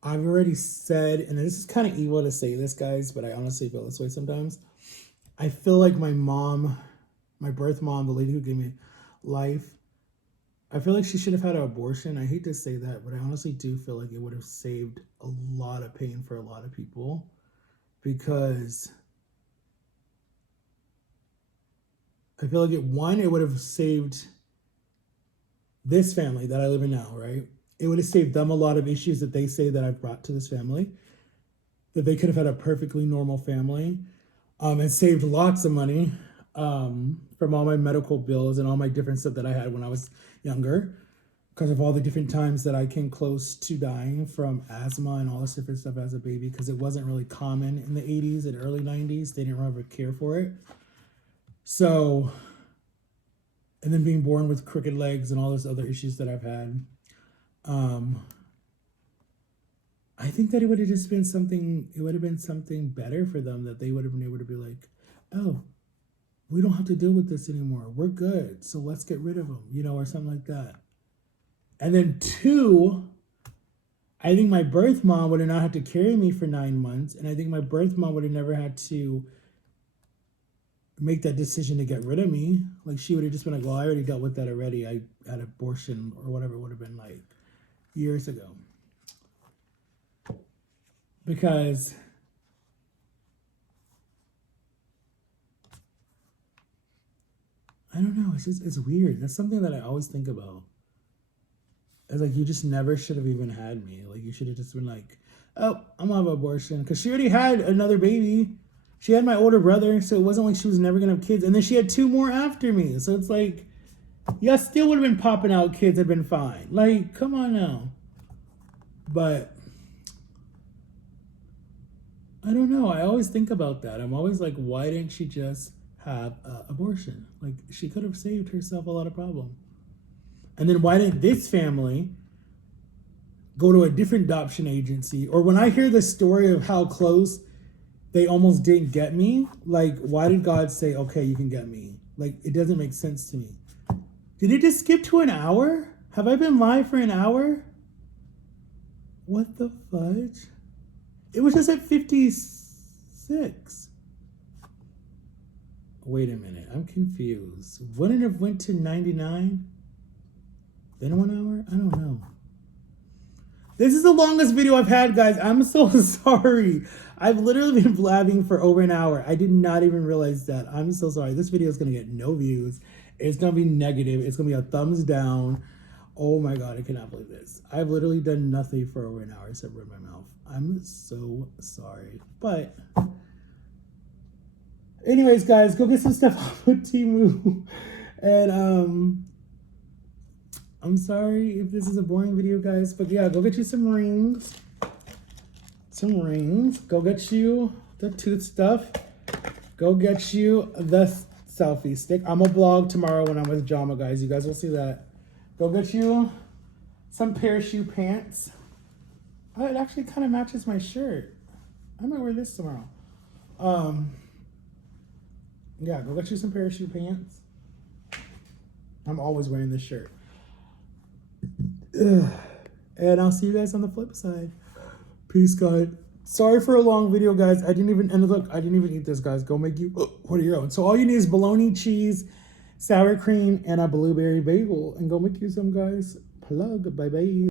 I've already said, and this is kind of evil to say this, guys, but I honestly feel this way sometimes. I feel like my mom, my birth mom, the lady who gave me life, I feel like she should have had an abortion. I hate to say that, but I honestly do feel like it would have saved a lot of pain for a lot of people, because I feel like it would have saved this family that I live in now, right? It would have saved them a lot of issues that they say that I've brought to this family, that they could have had a perfectly normal family, and saved lots of money from all my medical bills and all my different stuff that I had when I was younger, because of all the different times that I came close to dying from asthma and all this different stuff as a baby, because it wasn't really common in the 80s and early 90s. They didn't really care for it. So, and then being born with crooked legs and all those other issues that I've had. I think that it would have just been something, it would have been something better for them, that they would have been able to be like, oh, we don't have to deal with this anymore. We're good. So let's get rid of them, or something like that. And then two, I think my birth mom would have not had to carry me for 9 months, and I think my birth mom would have never had to make that decision to get rid of me. Like, she would have just been like, well, I already dealt with that already. I had abortion or whatever it would have been like years ago. Because I don't know, it's weird. That's something that I always think about. It's like, you just never should have even had me. Like, you should have just been like, oh, I'm gonna have an abortion. Because she already had another baby. She had my older brother, so it wasn't like she was never gonna have kids. And then she had 2 more after me. So it's like, yeah, still would have been popping out kids, had been fine. Like, come on now. But I don't know. I always think about that. I'm always like, why didn't she just have an abortion? Like, she could have saved herself a lot of problem. And then why didn't this family go to a different adoption agency? Or when I hear the story of how close they almost didn't get me, like, why did God say, okay, you can get me? Like, it doesn't make sense to me. Did it just skip to an hour? Have I been live for an hour? What the fudge? It was just at 56. Wait a minute, I'm confused. Wouldn't it have went to 99? Then 1 hour? I don't know. This is the longest video I've had, guys. I'm so sorry. I've literally been blabbing for over an hour. I did not even realize that. I'm so sorry. This video is going to get no views. It's going to be negative. It's going to be a thumbs down. Oh my God, I cannot believe this. I've literally done nothing for over an hour except rip my mouth. I'm so sorry. But anyways, guys, go get some stuff off of Temu. And I'm sorry if this is a boring video, guys, but yeah, go get you some rings. Go get you the tooth stuff. Go get you the selfie stick. I'm gonna vlog tomorrow when I'm with Jama, guys. You guys will see that. Go get you some parachute pants. Oh, it actually kind of matches my shirt. I might wear this tomorrow. Yeah, go get you some parachute pants. I'm always wearing this shirt. Ugh. And I'll see you guys on the flip side. Peace, guys. Sorry for a long video, guys. I didn't even eat this, guys. Go make you what are your own. So all you need is bologna, cheese, sour cream, and a blueberry bagel. And go make you some, guys. Plug. Bye-bye.